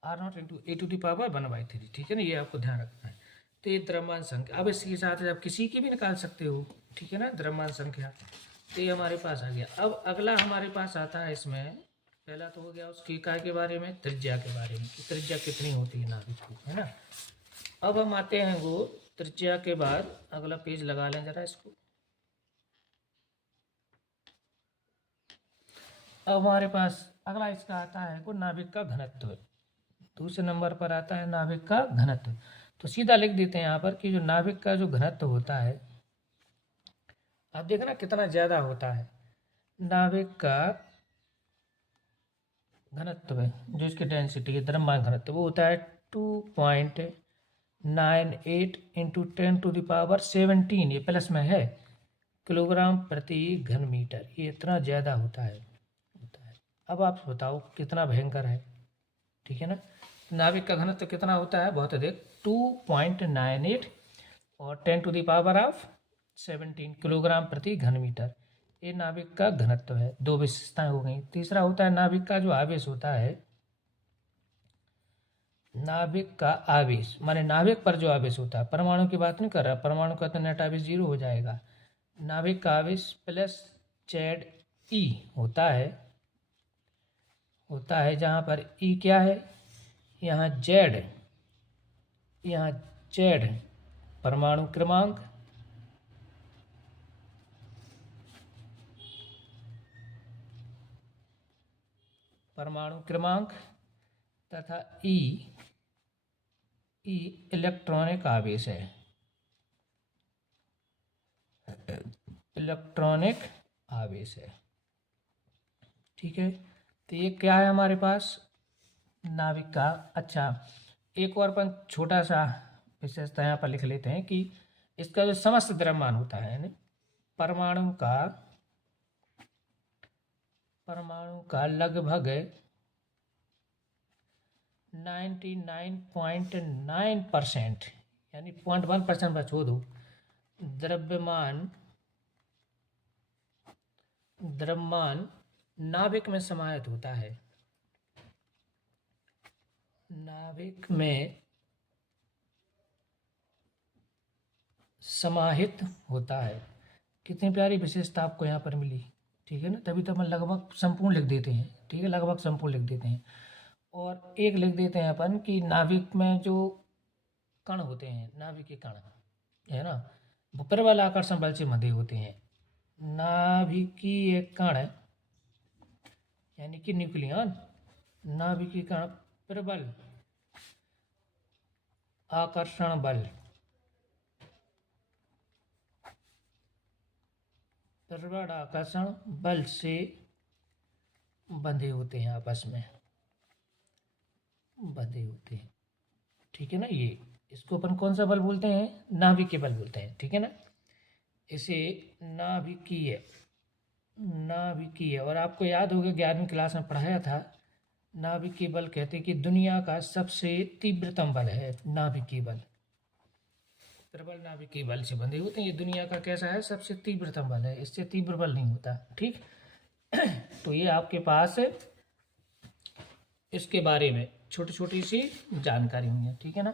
R0 into e⁻1/3, ठीक है ना। ये आपको ध्यान रखना है। तो तो ये द्रव्यमान संख्या। अब इसके साथ आप किसी की भी निकाल सकते हो, ठीक है ना, द्रव्यमान संख्या। तो ये हमारे पास आ गया। अब अगला हमारे पास आता है इसमें, पहला तो हो गया उसकी इकाई के बारे में, त्रिज्या के बारे में कि त्रिज्या कितनी होती है नाभिक की, है ना। अब हम आते हैं वो त्रिज्या के बाद, अगला पेज लगा लें जरा इसको। अब हमारे पास अगला इसका आता है वो नाभिक का घनत्व। दूसरे नंबर पर आता है नाभिक का घनत्व। तो सीधा लिख देते हैं यहाँ पर कि जो नाभिक का जो घनत्व होता है, आप देखना कितना ज़्यादा होता है नाभिक का घनत्व है, जो इसकी डेंसिटी है, द्रव्यमान घनत्व, वो होता है 2.98 इंटू 10⁻17, ये प्लस में है, किलोग्राम प्रति घन मीटर। ये इतना ज़्यादा होता है। अब आप बताओ कितना भयंकर है, ठीक है ना। नाभिक का घनत्व कितना होता है, बहुत अधिक, 2.98 और 10⁻17 किलोग्राम प्रति घन मीटर। ये नाभिक का घनत्व है। दो विशेषताएं हो गई। तीसरा होता है नाभिक का जो आवेश होता है, नाभिक का आवेश माने नाभिक पर जो आवेश होता है, परमाणु की बात नहीं कर रहा, परमाणु का तो नेट आवेश 0 हो जाएगा। नाभिक का आवेश प्लस जेड ई होता है जहाँ पर ई क्या है, यहाँ जेड परमाणु क्रमांक, तथा ई इलेक्ट्रॉनिक आवेश है, ठीक है। तो ये क्या है हमारे पास नाभिक का। अच्छा, एक और अपन छोटा सा विशेषता यहाँ पर लिख लेते हैं कि इसका जो समस्त द्रव्यमान होता है यानी परमाणु का लगभग 99.9% यानी 0.1% पर छोड़ दो, द्रव्यमान नाभिक में समाहित होता है। नाभिक में समाहित होता है। कितनी प्यारी विशेषता आपको यहाँ पर मिली, ठीक है ना। तभी तो अपन लगभग संपूर्ण लिख देते हैं, ठीक है, लगभग संपूर्ण लिख देते हैं। और एक लिख देते हैं अपन कि नाभिक में जो कण होते हैं, नाभिकीय कण है ना, वो प्रबल आकर्षण बल से बंधे होते हैं। नाभिकीय कण यानी कि न्यूक्लियन, नाभिकीय कण प्रबल आकर्षण बल से बंधे होते हैं, आपस में बंधे होते हैं, ठीक है ना। ये इसको अपन कौन सा बल बोलते हैं, नाभिकीय बल बोलते हैं, ठीक है ना। इसे नाभिकीय और आपको याद होगा 11वीं क्लास में पढ़ाया था, नाभिकीय बल कहते हैं कि दुनिया का सबसे तीव्रतम बल है नाभिकीय बल। प्रबल नाभिकीय बल से बंधे होते हैं। ये दुनिया का कैसा है, सबसे तीव्रतम बल है, इससे तीव्र बल नहीं होता, ठीक। तो ये आपके पास इसके बारे में छोटी छोटी सी जानकारी हुई है, ठीक है ना।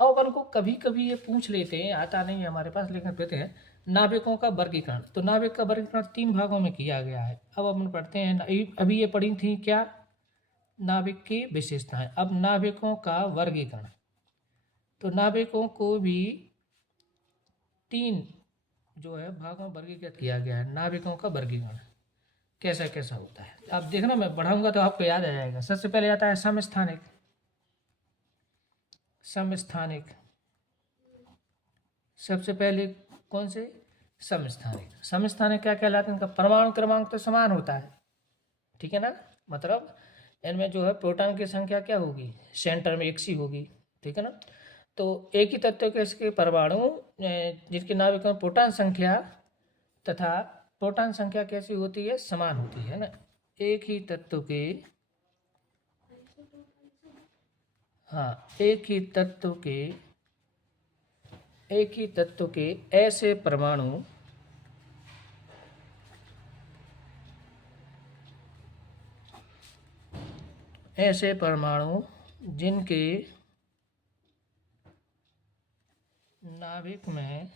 अब अपन को कभी कभी ये पूछ लेते हैं, आता नहीं है हमारे पास, लेकिन कहते हैं नाभिकों का वर्गीकरण। तो नाभिक का वर्गीकरण 3 भागों में किया गया है। अब अपन पढ़ते हैं, अभी ये पढ़ी थी क्या, नाभिक की विशेषताएं। अब नाभिकों का वर्गीकरण, तो नाभिकों को भी 3 जो है भागों में वर्गीकृत किया गया है। नाभिकों का वर्गीकरण कैसा कैसा होता है, आप देखना, मैं बढ़ाऊंगा तो आपको याद आ जाएगा। सबसे पहले आता है समस्थानिक। सबसे पहले कौन से, समस्थानिक क्या कहलाते हैं, इनका परमाणु क्रमांक तो समान होता है, ठीक है ना। मतलब इनमें जो है प्रोटॉन की संख्या क्या होगी, सेंटर में एक सी होगी, ठीक है ना। तो एक ही तत्व के इसके परमाणु जिसके नाभिक में प्रोटॉन संख्या तथा प्रोटॉन संख्या कैसी होती है, समान होती है ना। एक ही तत्व के ऐसे परमाणु जिनके नाभिक में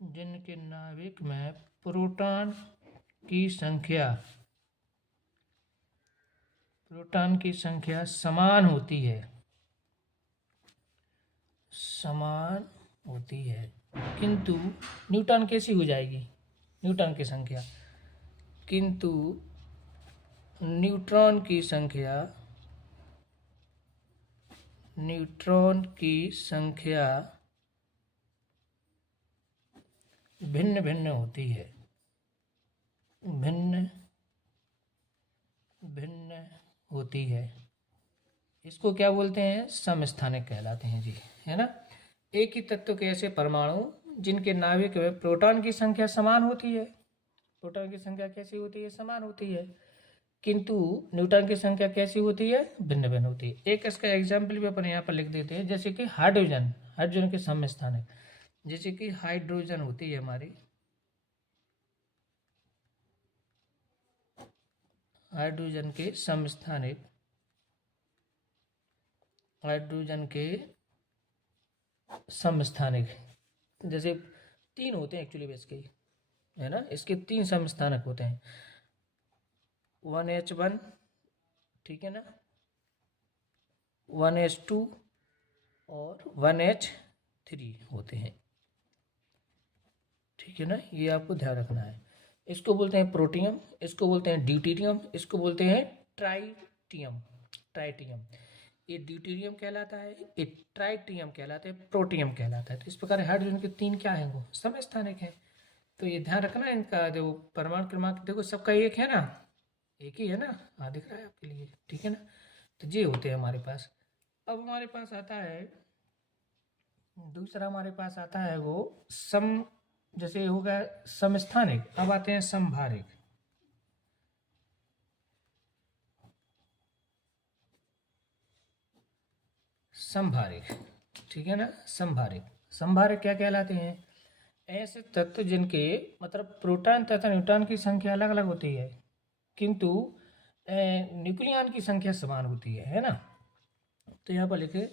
जिनके नाभिक में प्रोटॉन की संख्या समान होती है, किंतु न्यूट्रॉन कैसी हो जाएगी, न्यूट्रॉन की संख्या, किंतु न्यूट्रॉन की संख्या भिन्न भिन्न होती है। इसको क्या बोलते हैं, समस्थानिक कहलाते हैं जी, है ना। एक ही तत्व के ऐसे परमाणु जिनके नाभिक में प्रोटॉन की संख्या समान होती है, प्रोटॉन की संख्या कैसी होती है, समान होती है, किंतु न्यूट्रॉन की संख्या कैसी होती है, भिन्न भिन्न होती है। एक इसका एग्जाम्पल भी अपन यहाँ पर लिख देते हैं, जैसे कि हाइड्रोजन के समस्थानिक, जैसे कि हाइड्रोजन होती है हमारी, हाइड्रोजन के समस्थानिक, जैसे 3 होते हैं एक्चुअली इसके, है ना, इसके 3 समस्थानक होते हैं, 1H1, ठीक है ना, 1H2 और 1H3 होते हैं, ठीक है ना। ये आपको ध्यान रखना है। इसको बोलते हैं प्रोटियम, इसको बोलते हैं ड्यूटेरियम, इसको बोलते हैं ट्राइटियम। ये ड्यूटेरियम कहलाता है, ये ट्राइटियम कहलाता है, प्रोटियम कहलाता है। तो इस प्रकार हाइड्रोजन के 3 क्या हैं, वो समस्थानिक है। तो ये ध्यान रखना है इनका, जो परमाणु क्रमांक देखो सबका एक है ना, एक ही है ना, हाँ दिख रहा है आपके लिए, ठीक है ना। तो ये होते हैं हमारे पास। अब हमारे पास आता है दूसरा, हमारे पास आता है वो जैसे हो गया समस्थानिक। अब आते हैं समभारिक। ठीक है ना। संभारिक क्या कहलाते हैं, ऐसे तत्व जिनके मतलब प्रोटॉन तथा न्यूट्रॉन की संख्या अलग अलग होती है, किंतु न्यूक्लियन की संख्या समान होती है ना। तो यहाँ पर लिखे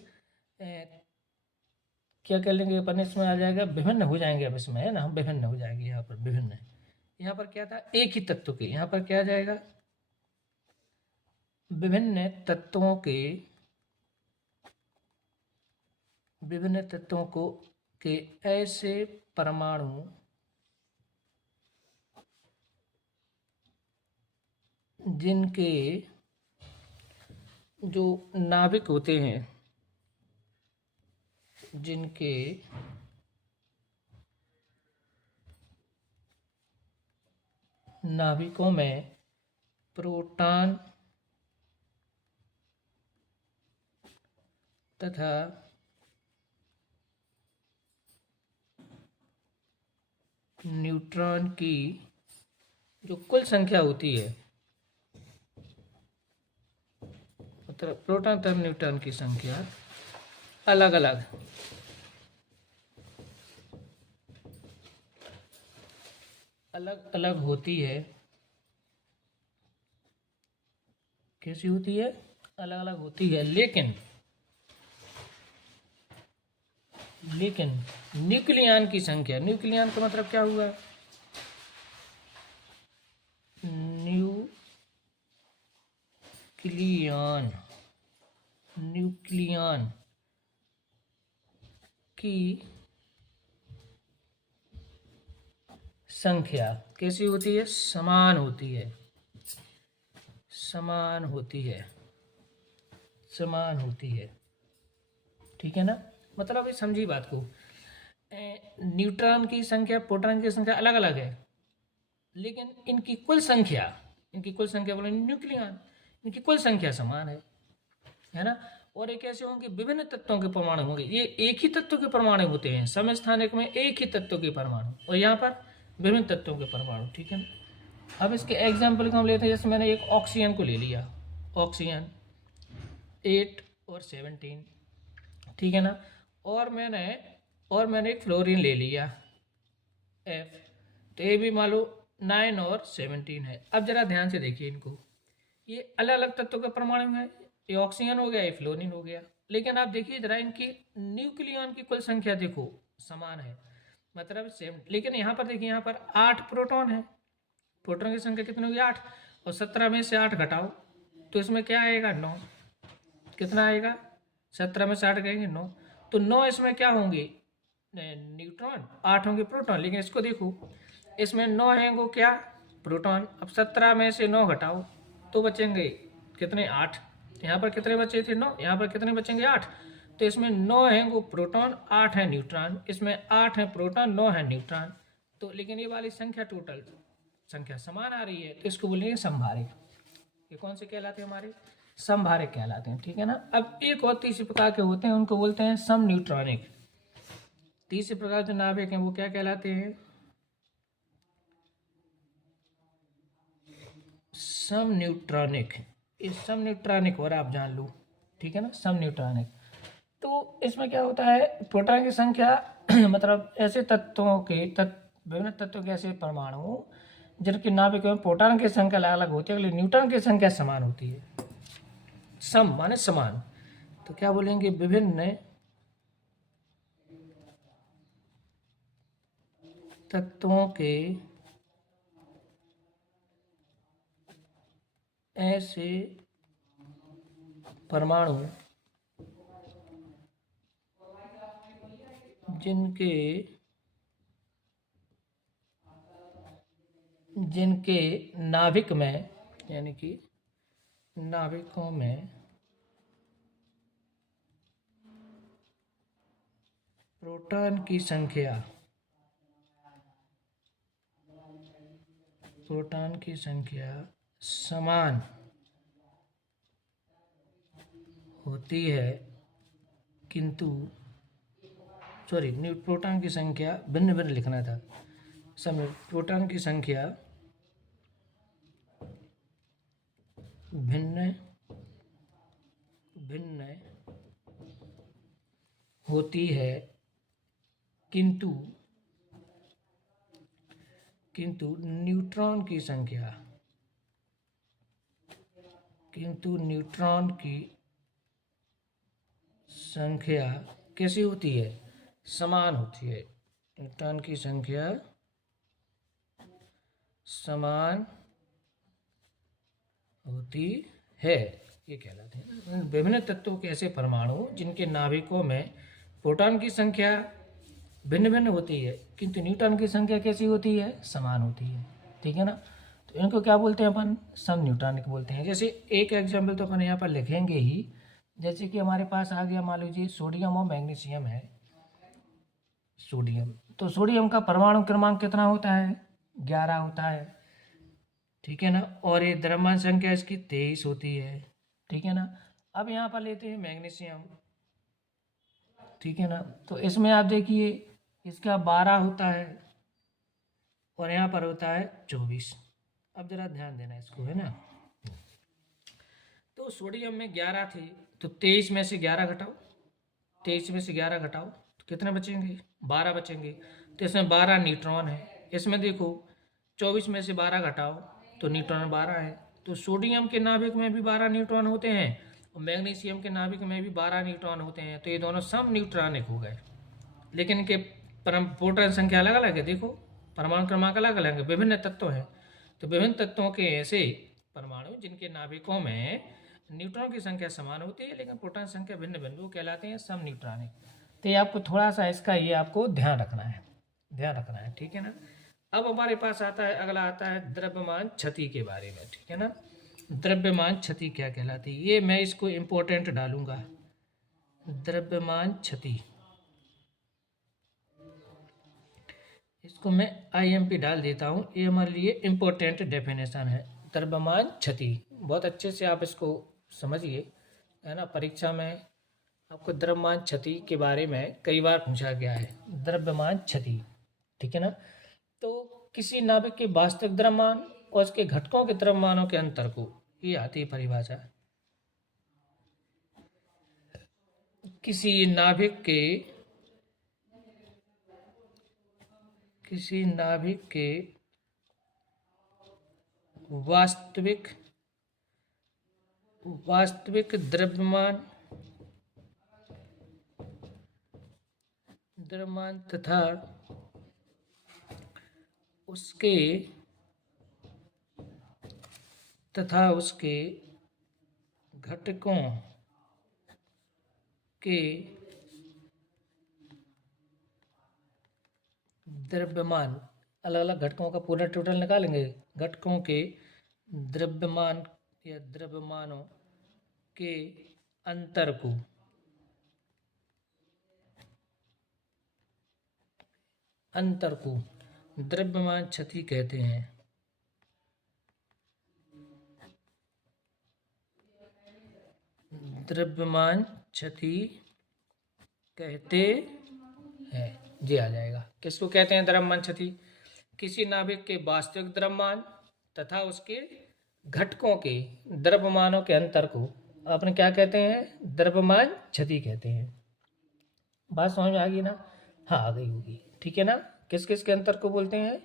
क्या कर लेंगे अपन, इसमें आ जाएगा विभिन्न हो जाएंगे, अब इसमें है ना, हम विभिन्न हो जाएंगे यहाँ पर, विभिन्न। यहाँ पर क्या था, एक ही तत्व के, यहाँ पर क्या आ जाएगा, विभिन्न तत्वों के ऐसे परमाणु जिनके जो नाभिक होते हैं, जिनके नाभिकों में प्रोटॉन तथा न्यूट्रॉन की जो कुल संख्या होती है, मतलब प्रोटॉन तथा न्यूट्रॉन की संख्या अलग अलग होती है। कैसी होती है, अलग अलग होती है, लेकिन न्यूक्लियन की संख्या, न्यूक्लियन का मतलब क्या हुआ, न्यूक्लियन की संख्या कैसी होती है, समान होती है, ठीक है ना। मतलब ये समझी बात को, न्यूट्रॉन की संख्या प्रोटॉन की संख्या अलग अलग है, लेकिन इनकी कुल संख्या बोले न्यूक्लियन, इनकी कुल संख्या समान है ना। और एक ऐसे होंगे विभिन्न तत्वों के परमाणु होंगे, ये एक ही तत्व के परमाणु होते हैं, समस्थानिक में एक ही तत्व के परमाणु, और यहाँ पर विभिन्न तत्वों के परमाणु, ठीक है ना। अब इसके एग्जाम्पल को हम लेते हैं, जैसे मैंने एक ऑक्सीजन को ले लिया, ऑक्सीजन 8 और 17, ठीक है ना। और मैंने एक फ्लोरीन ले लिया F, तो ये भी मान लो 9 और 17 है। अब जरा ध्यान से देखिए इनको, ये अलग अलग तत्वों का परमाणु है, ये ऑक्सीजन हो गया, ये फ्लोरीन हो गया, लेकिन आप देखिए जरा इनकी न्यूक्लियन की कुल संख्या देखो समान है, मतलब सेम। लेकिन यहाँ पर देखिए, यहाँ पर 8 प्रोटॉन है, प्रोटॉन की संख्या कितनी होगी 8, और 17 में से 8 घटाओ तो इसमें क्या आएगा 9। कितना आएगा, 17 में से 8 गएंगे 9, तो 9 इसमें क्या होंगे न्यूट्रॉन, 8 होंगे प्रोटॉन। लेकिन इसको देखो, इसमें 9 है वो क्या प्रोटॉन। अब 17 में से 9 घटाओ तो बचेंगे कितने 8। यहाँ पर कितने बचे थे 9, यहाँ पर कितने बचेंगे 8। तो इसमें 9 है वो प्रोटॉन, 8 है न्यूट्रॉन। इसमें 8 है प्रोटॉन, 9 है न्यूट्रॉन। तो लेकिन ये वाली संख्या टोटल संख्या समान आ रही है, तो इसको बोलेंगे समभारिक। ये कौन से कहलाते हैं हमारे, समभारिक कहलाते हैं, ठीक है ना। अब एक और तीसरे प्रकार के होते हैं, उनको बोलते हैं सम न्यूट्रॉनिक। तीसरे प्रकार जो नाभिक हैं वो क्या कहलाते हैं, सम न्यूट्रॉनिक। इस सम न्यूट्रॉनिक और आप जान लो, ठीक है ना, सम न्यूट्रॉनिक। तो इसमें क्या होता है, प्रोटॉन की संख्या मतलब ऐसे तत्वों के विभिन्न तत्वों के ऐसे परमाणु जिनके नाभिक में प्रोटॉन की संख्या अलग अलग होती है, लेकिन न्यूट्रॉन की संख्या समान होती है। सम माने समान, तो क्या बोलेंगे विभिन्न तत्वों के ऐसे परमाणु जिनके नाभिक में, यानी कि नाभिकों में प्रोटॉन की संख्या समान होती है, किंतु प्रोटॉन की संख्या भिन्न भिन्न लिखना था। प्रोटॉन की संख्या भिन्न भिन्न होती है, किंतु न्यूट्रॉन की संख्या कैसी होती है, समान होती है। न्यूट्रॉन की संख्या समान होती है, ये कहलाते हैं विभिन्न तत्वों के ऐसे परमाणु जिनके नाभिकों में प्रोटॉन की संख्या भिन्न भिन्न होती है, किंतु न्यूट्रॉन की संख्या कैसी होती है, समान होती है, ठीक है ना। तो इनको क्या बोलते हैं अपन, सम न्यूट्रॉनिक बोलते हैं। जैसे एक एग्जाम्पल तो अपन यहाँ पर लिखेंगे ही, जैसे कि हमारे पास आ गया मान लीजिए सोडियम और मैग्नीशियम है। सोडियम, तो सोडियम का परमाणु क्रमांक कितना होता है 11 होता है, ठीक है ना। और ये द्रव्यमान संख्या इसकी 23 होती है, ठीक है ना। अब यहाँ पर लेते हैं मैग्नीशियम, ठीक है ना। तो इसमें आप देखिए इसका 12 होता है और यहाँ पर होता है 24। अब जरा ध्यान देना इसको, है ना। तो सोडियम में 11 थे, तो 23 में से 11 घटाओ, 23 में से 11 घटाओ तो कितने बचेंगे 12 बचेंगे। तो इसमें 12 न्यूट्रॉन है। इसमें देखो 24 में से 12 घटाओ तो न्यूट्रॉन 12 है। तो सोडियम के नाभिक में भी 12 न्यूट्रॉन होते हैं और मैग्नीशियम के नाभिक में भी 12 न्यूट्रॉन होते हैं। तो ये दोनों सम न्यूट्रॉनिक हो गए, लेकिन इनके प्रोटॉन संख्या अलग अलग है। देखो परमाणु क्रमांक अलग अलग है, विभिन्न तत्व हैं। तो विभिन्न तत्वों के ऐसे परमाणु जिनके नाभिकों में न्यूट्रॉन की संख्या समान होती है लेकिन प्रोटॉन संख्या भिन्न भिन्न, वो कहलाते हैं सम न्यूट्रॉनिक। तो ये आपको थोड़ा सा इसका ये आपको ध्यान रखना है, ठीक है ना। अब हमारे पास आता है, अगला आता है द्रव्यमान क्षति के बारे में, ठीक है ना। द्रव्यमान क्षति क्या कहलाती है, ये मैं इसको इम्पोर्टेंट डालूंगा। द्रव्यमान क्षति, इसको मैं IMP डाल देता हूँ, ये हमारे लिए इम्पोर्टेंट डेफिनेशन है। द्रव्यमान क्षति बहुत अच्छे से आप इसको समझिए, है ना। परीक्षा में आपको द्रव्यमान क्षति के बारे में कई बार पूछा गया है, द्रव्यमान क्षति, ठीक है ना। तो किसी नाभिक के वास्तविक द्रव्यमान और उसके घटकों के द्रव्यमानों के अंतर को, ये आती है परिभाषा। किसी नाभिक के वास्तविक द्रव्यमान द्रव्यमान तथा उसके घटकों के द्रव्यमान, अलग अलग घटकों का पूरा टोटल निकालेंगे। घटकों के द्रव्यमान या द्रव्यमानों के अंतर को द्रव्यमान क्षति कहते हैं। द्रव्यमान क्षति कहते हैं, जी आ जाएगा। किसको कहते हैं द्रव्यमान क्षति? किसी नाभिक के वास्तविक द्रव्यमान तथा उसके घटकों के द्रव्यमानों के अंतर को आपने क्या कहते हैं? द्रव्यमान क्षति कहते हैं। बात समझ में आ गई ना? हाँ आ गई होगी, ठीक है ना। किस किस के अंतर को बोलते हैं?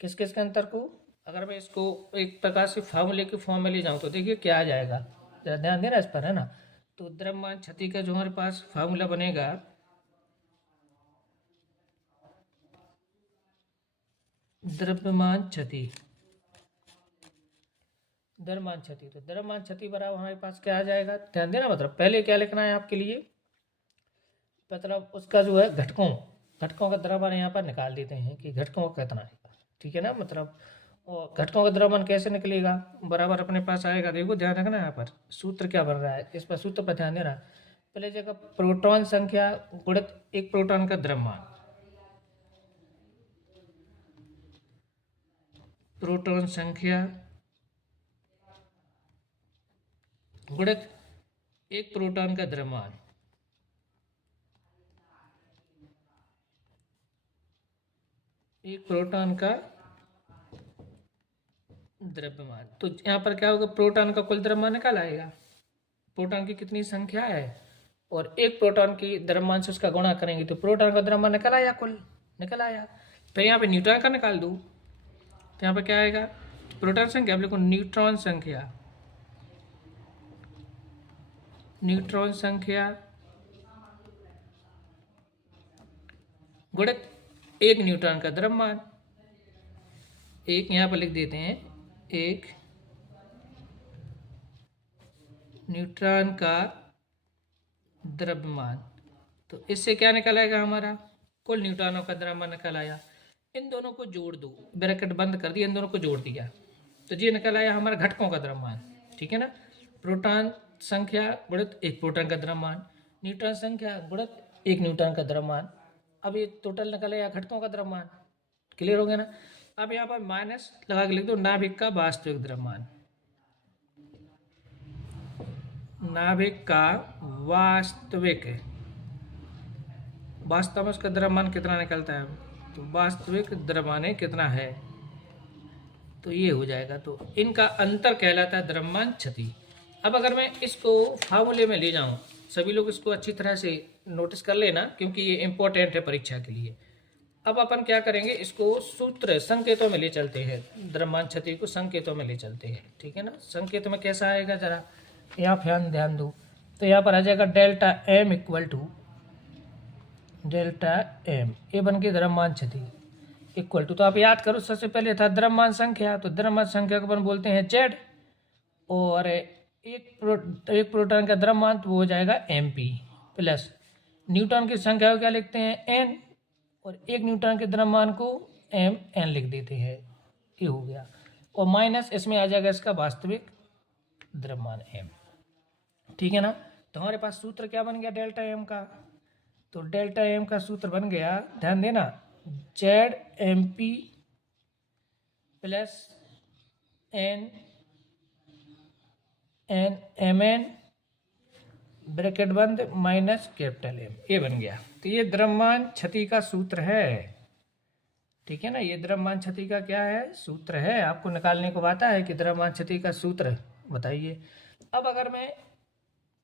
किस किस के अंतर को? अगर मैं इसको एक प्रकार से फार्मूले की फॉर्म में ले जाऊं तो देखिए क्या आ जाएगा, जरा ध्यान देना इस पर, है ना। तो द्रव्यमान क्षति का जो हमारे पास फार्मूला बनेगा, द्रव्यमान क्षति तो द्रव्यमान क्षति बराबर हमारे पास क्या आ जाएगा? ध्यान देना, मतलब पहले क्या लिखना है आपके लिए, मतलब उसका जो है घटकों का द्रव्यमान यहाँ पर निकाल देते हैं कि घटकों का कितना है, ठीक है ना। मतलब और घटकों का द्रव्यमान कैसे निकलेगा, बराबर अपने पास आएगा। देखो ध्यान रखना, यहाँ पर सूत्र क्या बन रहा है, इस पर सूत्र पर ध्यान देना। पहले जगह प्रोटॉन संख्या गुणित एक प्रोटॉन का द्रव्यमान, प्रोटॉन संख्या गुणित एक प्रोटॉन का द्रव्यमान, एक प्रोटॉन का द्रव्यमान। तो यहाँ पर क्या होगा, प्रोटॉन का कुल द्रव्यमान निकल आएगा। प्रोटॉन की कितनी संख्या है और एक प्रोटॉन की द्रव्यमान से उसका गुणा करेंगे तो प्रोटॉन का द्रव्यमान निकल आया, कुल निकल आया। तो यहाँ पे न्यूट्रॉन का निकाल दूँ तो यहाँ पर क्या आएगा, प्रोटॉन संख्या आप लिखो न्यूट्रॉन संख्या गुणित एक न्यूट्रॉन का द्रव्यमान। एक यहाँ पर लिख देते हैं, एक न्यूट्रॉन का द्रव्यमान। तो इससे क्या निकल आएगा, हमारा कुल न्यूट्रॉनों का द्रव्यमान निकल आया। इन दोनों को जोड़ दो, ब्रैकेट बंद कर दिया, इन दोनों को जोड़ दिया तो ये निकल आया हमारा घटकों का द्रव्यमान, ठीक है ना। प्रोटॉन संख्या गुणित एक प्रोटॉन का द्रव्यमान, न्यूट्रॉन संख्या गुणित एक न्यूट्रॉन का द्रव्यमान। अब ये टोटल निकल आया घटकों का द्रव्यमान। क्लियर हो गया ना। अब यहाँ पर माइनस लगा के लिख दो नाभिक का वास्तविक द्रव्यमान, नाभिक का वास्तव में उसका द्रव्यमान कितना निकलता है, तो वास्तविक द्रव्यमान कितना है, तो ये हो जाएगा। तो इनका अंतर कहलाता है द्रव्यमान क्षति। अब अगर मैं इसको फार्मूले में ले जाऊं, सभी लोग इसको अच्छी तरह से नोटिस कर लेना क्योंकि ये इंपॉर्टेंट है परीक्षा के लिए। अब अपन क्या करेंगे, इसको सूत्र संकेतों में ले चलते हैं, द्रव्यमान क्षति को संकेतों में ले चलते हैं, ठीक है ना। संकेत में कैसा आएगा, जरा यहाँ ध्यान दो। तो यहाँ पर आ जाएगा delta m equal to delta m, ये बन के द्रव्यमान क्षति इक्वल टू, तो आप याद करो सबसे पहले था द्रव्यमान संख्या, तो द्रव्यमान संख्या को अपन बोलते हैं जेड, और एक प्रोटॉन का द्रव्यमान तो वो हो जाएगा एम पी, प्लस न्यूटन की संख्या को क्या लिखते हैं एन, और एक न्यूटन के द्रव्यमान को एम एन लिख देते हैं, ये हो गया। और माइनस इसमें आ जाएगा इसका वास्तविक द्रव्यमान एम, ठीक है ना। तो हमारे पास सूत्र क्या बन गया डेल्टा एम का, तो डेल्टा एम का सूत्र बन गया, ध्यान देना, z m p plus n n m n bracket बंद माइनस कैपिटल एम, ये बन गया। तो ये द्रव्यमान क्षति का सूत्र है, ठीक है ना। ये द्रव्यमान क्षति का क्या है, सूत्र है। आपको निकालने को आता है कि द्रव्यमान क्षति का सूत्र बताइए। अब अगर मैं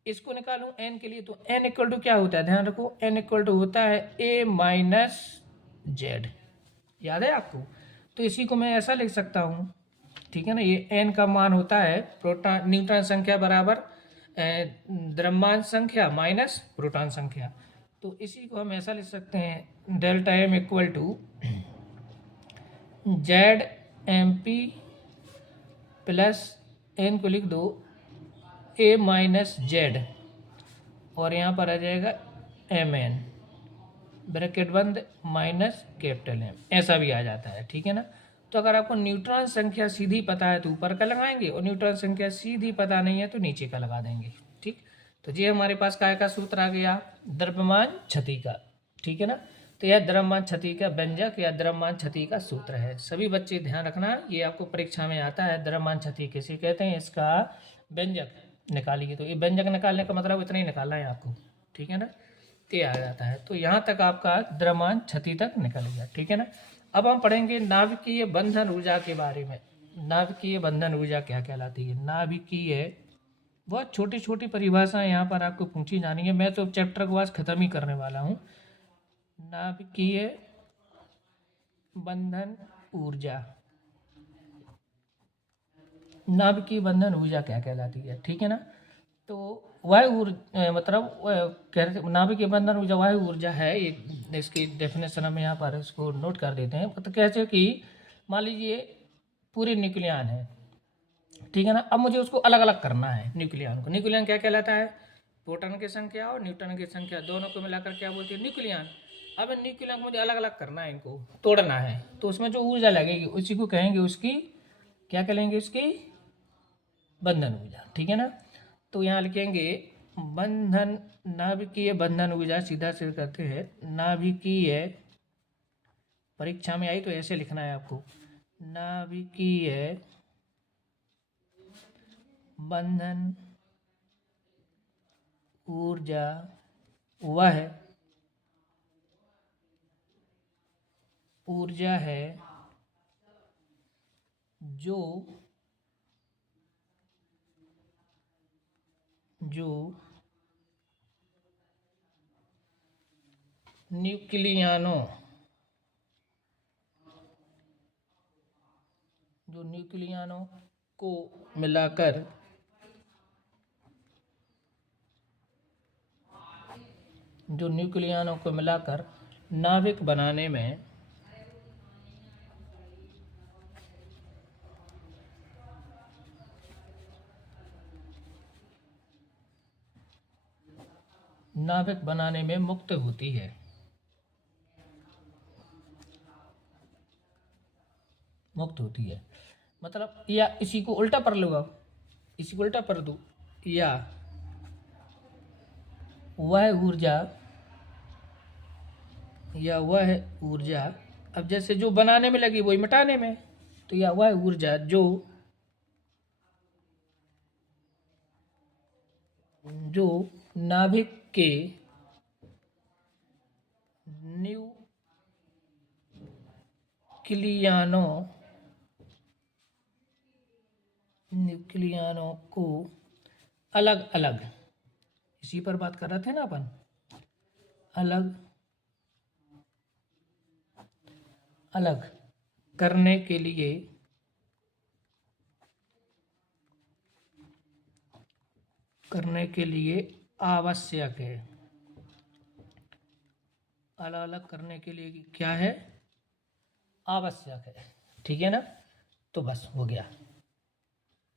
इसको निकालूं एन के लिए, तो एन इक्वल टू क्या होता है, ध्यान रखो, एन इक्वल टू होता है ए माइनस जेड, याद है आपको। तो इसी को मैं ऐसा लिख सकता हूँ, ठीक है ना। ये एन का मान होता है प्रोटॉन न्यूट्रॉन संख्या बराबर द्रव्यमान संख्या माइनस प्रोटॉन संख्या। तो इसी को हम ऐसा लिख सकते हैं, delta m equal to z m p plus n को लिख दो ए माइनस जेड, और यहाँ पर आ जाएगा एम एन ब्रैकेट बंद माइनस कैपिटल एम, ऐसा भी आ जाता है। ठीक है ना। तो अगर आपको न्यूट्रॉन संख्या सीधी पता है तो ऊपर का लगाएंगे, और न्यूट्रॉन संख्या सीधी पता नहीं है तो नीचे का लगा देंगे। ठीक, तो ये हमारे पास काय का सूत्र आ गया, द्रव्यमान क्षति का। ठीक है ना। तो यह द्रव्यमान क्षति का व्यंजक या द्रव्यमान क्षति का सूत्र है। सभी बच्चे ध्यान रखना, ये आपको परीक्षा में आता है। द्रव्यमान क्षति किसे कहते हैं, इसका व्यंजक निकालिए। तो ये व्यंजक निकालने का मतलब इतना ही निकालना है आपको। ठीक है ना। ते आ जाता है। तो यहाँ तक आपका द्रव्यमान क्षति तक निकल गया। ठीक है ना। अब हम पढ़ेंगे नाभिकीय बंधन ऊर्जा के बारे में। नाभिकीय बंधन ऊर्जा क्या कहलाती है। नाभिकीय बहुत छोटी छोटी परिभाषाएं यहाँ पर आपको पूछी जानी है। मैं तो चैप्टर को आज खत्म ही करने वाला हूँ। नाभिकीय बंधन ऊर्जा, नाभिकीय बंधन ऊर्जा क्या कहलाती है। ठीक है ना। तो वायु ऊर्जा मतलब नाभिकीय बंधन ऊर्जा वायु ऊर्जा है। ये इसकी डेफिनेशन हम यहाँ पर इसको नोट कर देते हैं। तो कैसे कि मान लीजिए पूरे न्यूक्लियन है। ठीक है ना। अब मुझे उसको अलग अलग करना है न्यूक्लियन को। न्यूक्लियन क्या कहलाता है, प्रोटॉन की संख्या और न्यूट्रॉन की संख्या दोनों को मिलाकर क्या बोलते हैं, न्यूक्लियन। अब न्यूक्लियन को मुझे अलग अलग करना है, इनको तोड़ना है। तो उसमें जो ऊर्जा लगेगी उसी को कहेंगे उसकी, क्या कहेंगे, उसकी बंधन ऊर्जा। ठीक है ना। तो यहाँ लिखेंगे बंधन, नाभिकीय बंधन ऊर्जा, सीधा सीधा करते हैं नाभिकीय, परीक्षा में आई तो ऐसे लिखना है आपको, नाभिकीय बंधन ऊर्जा वह ऊर्जा है जो न्यूक्लियनों को मिलाकर नाभिक बनाने में मुक्त होती है। मतलब, या इसी को उल्टा पढ़ लो आप, इसी को उल्टा पढ़ दो, या वह ऊर्जा, अब जैसे जो बनाने में लगी वही मिटाने में, तो या वह ऊर्जा जो नाभिक के न्यूक्लियनों को अलग अलग, इसी पर बात कर रहे थे ना अपन, अलग अलग करने के लिए आवश्यक है। अलग अलग करने के लिए क्या है, आवश्यक है। ठीक है ना। तो बस हो गया,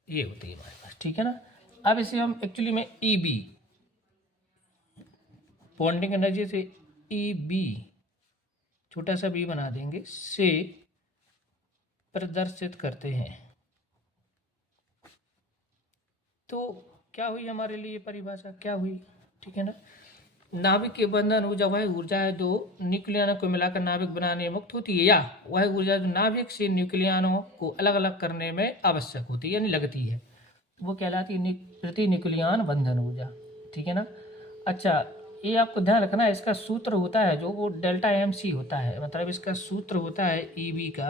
ये होती है हमारे पास। ठीक है ना। अब इसे हम एक्चुअली में ईबी, बॉन्डिंग एनर्जी से ईबी छोटा सा बी बना देंगे, से प्रदर्शित करते हैं। तो क्या हुई हमारे लिए परिभाषा, क्या हुई। ठीक है ना। नाभिक के बंधन ऊर्जा वह ऊर्जा है जो न्यूक्लियनों को मिलाकर नाभिक बनाने में मुक्त होती है, या वह ऊर्जा जो नाभिक से न्यूक्लियनों को अलग अलग करने में आवश्यक होती है, यानी लगती है, वो कहलाती है प्रति न्यूक्लियन बंधन ऊर्जा। ठीक है ना। अच्छा, ये आपको ध्यान रखना है, इसका सूत्र होता है जो वो डेल्टा एम सी होता है। मतलब इसका सूत्र होता है ईबी का,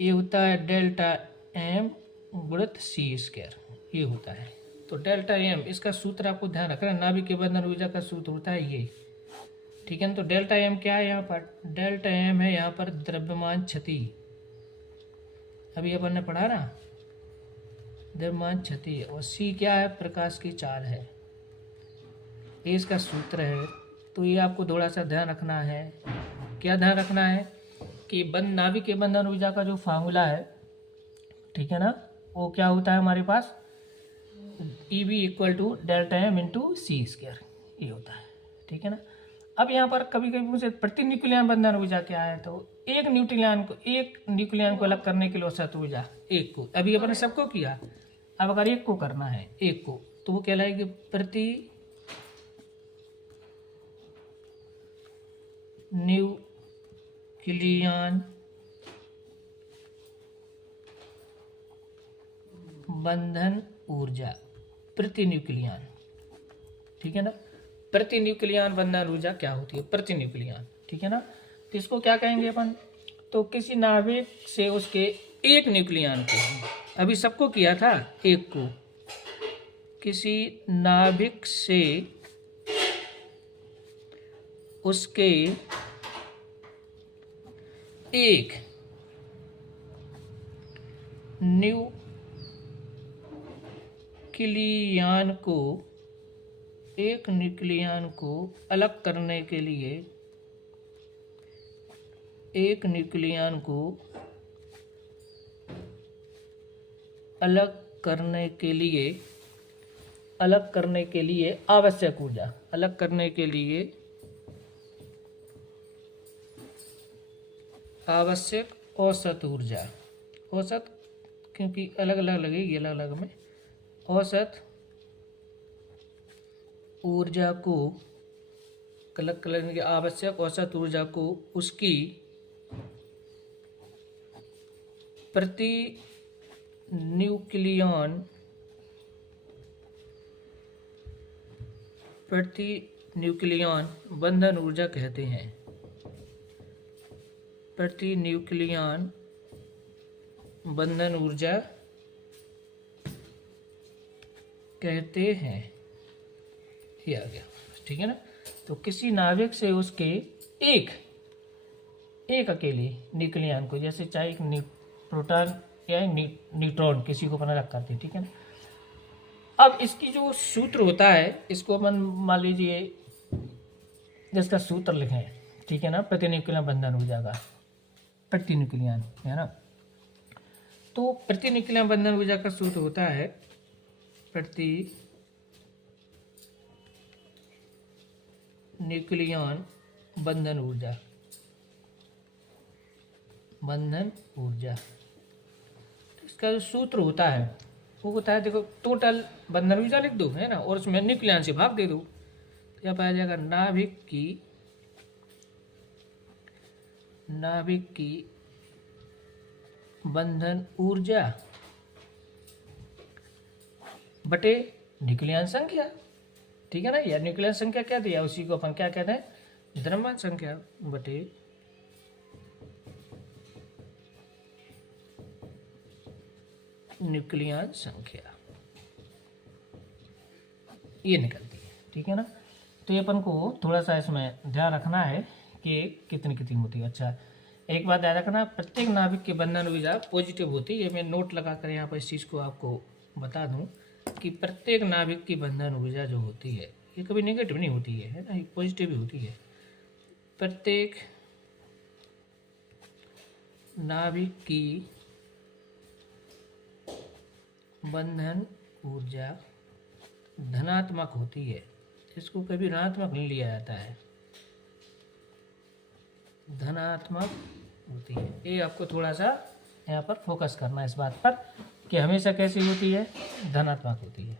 ये होता है डेल्टा एम गुणित सी स्क्वायर, ये होता है। तो डेल्टा एम, इसका सूत्र आपको ध्यान रखना है, नाभिक के बंधन ऊर्जा का सूत्र होता है ये। ठीक है ना। तो डेल्टा एम क्या है यहाँ पर, डेल्टा एम है यहाँ पर द्रव्यमान क्षति, अभी अपन ने पढ़ा ना, द्रव्यमान क्षति, और सी क्या है, प्रकाश की चाल है। ये इसका सूत्र है। तो ये आपको थोड़ा सा ध्यान रखना है। क्या ध्यान रखना है कि नाभिक के बंधन ऊर्जा का जो फार्मूला है, ठीक है ना, वो क्या होता है हमारे पास, EB equal to delta m into c square, ये होता है, ठीक है ना। अब यहाँ पर कभी कभी मुझे प्रति न्यूक्लियन बंधन ऊर्जा क्या है, तो एक न्यूक्लियन को अलग करने के लिए औसत ऊर्जा एक को, अभी अपने सबको किया, अब अगर एक को करना है, एक को, तो वो कहलाएगी प्रति न्यूक्लियन बंधन ऊर्जा, प्रति न्यूक्लियन, ठीक है ना। प्रति न्यूक्लियन बंधन ऊर्जा क्या होती है, प्रति न्यूक्लियन, ठीक है ना। तो इसको क्या कहेंगे अपन, तो किसी नाभिक से उसके एक न्यूक्लियन को, अभी सबको किया था एक को, किसी नाभिक से उसके एक न्यूक्लियन को अलग करने के लिए, एक न्यूक्लियन को अलग करने के लिए आवश्यक ऊर्जा, अलग करने के लिए आवश्यक औसत ऊर्जा, औसत क्योंकि अलग अलग लगेगी, अलग अलग में, औसत ऊर्जा को अलग करने की आवश्यक औसत ऊर्जा को उसकी प्रति न्यूक्लियन बंधन ऊर्जा कहते हैं, प्रति न्यूक्लियन बंधन ऊर्जा कहते हैं, ये आ गया, ठीक है ना। तो किसी नाभिक से उसके एक अकेले न्यूक्लियन को, जैसे चाहे एक प्रोटॉन या न्यूट्रॉन, किसी को अपना रख करते, ठीक है ना। अब इसकी जो सूत्र होता है, इसको अपन मान लीजिए जिसका सूत्र लिखें, ठीक है ना, प्रति न्यूक्लियन बंधन ऊर्जा का, प्रति न्यूक्लियन, है ना। तो प्रति न्यूक्लियन बंधन ऊर्जा का सूत्र होता है प्रति न्यूक्लियन बंधन ऊर्जा, इसका जो सूत्र होता है वो होता है, देखो, टोटल बंधन ऊर्जा लिख दो, है ना, और उसमें न्यूक्लियन से भाग दे दो, क्या पाया जाएगा, नाभिक की बंधन ऊर्जा बटे न्यूक्लियन संख्या, ठीक है ना। या न्यूक्लियन संख्या क्या दिया, उसी को अपन क्या कहते हैं, द्रव्यमान संख्या बटे न्यूक्लियन संख्या, ये निकलती है, ठीक है ना। तो ये अपन को थोड़ा सा इसमें ध्यान रखना है कि कितनी होती है। अच्छा, एक बात याद रखना, प्रत्येक नाभिक की बंधन ऊर्जा पॉजिटिव होती है, ये मैं नोट लगा कर यहाँ पर इस चीज़ को आपको बता दूं कि प्रत्येक नाभिक की बंधन ऊर्जा जो होती है, ये कभी नेगेटिव नहीं होती है ना, ये पॉजिटिव ही होती है। प्रत्येक नाभिक की बंधन ऊर्जा धनात्मक होती है, इसको कभी ऋणात्मक नहीं लिया जाता है, धनात्मक होती है। ये आपको थोड़ा सा यहाँ पर फोकस करना है इस बात पर कि हमेशा कैसी होती है, धनात्मक होती है।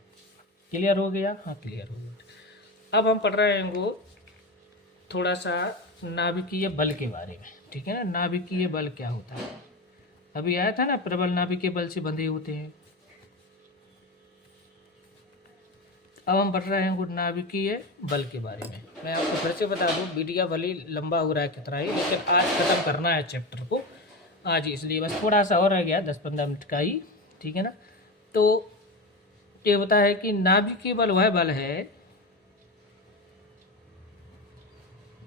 क्लियर हो गया, हाँ क्लियर हो गया। अब हम पढ़ रहे हैं वो थोड़ा सा नाभिकीय बल के बारे में, ठीक है ना। नाभिकीय बल क्या होता है, अभी आया था ना, प्रबल नाभिकीय बल से बंधे होते हैं। अब हम पढ़ रहे हैं वो नाभिकीय बल के बारे में। मैं आपको फिर से बता दूं, वीडियो भले लंबा हो रहा है कितना ही, लेकिन आज खत्म करना है चैप्टर को आज, इसलिए बस थोड़ा सा और रह गया, 10-15 मिनट का ही, ठीक है ना। तो ये होता है कि नाभिकीय बल वह बल है,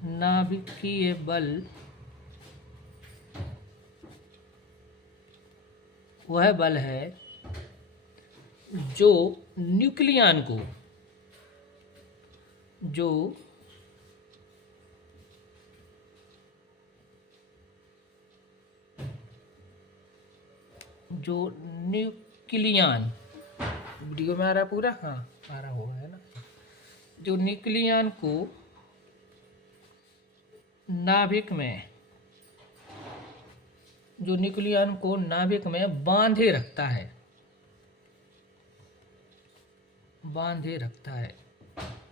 नाभिकीय बल वह बल है जो न्यूक्लियन जो न्यूक्लियन, वीडियो में आ रहा है पूरा, हाँ आ रहा होगा है ना, जो न्यूक्लियन को नाभिक में, जो न्यूक्लियन को नाभिक में बांधे रखता है, बांधे रखता है,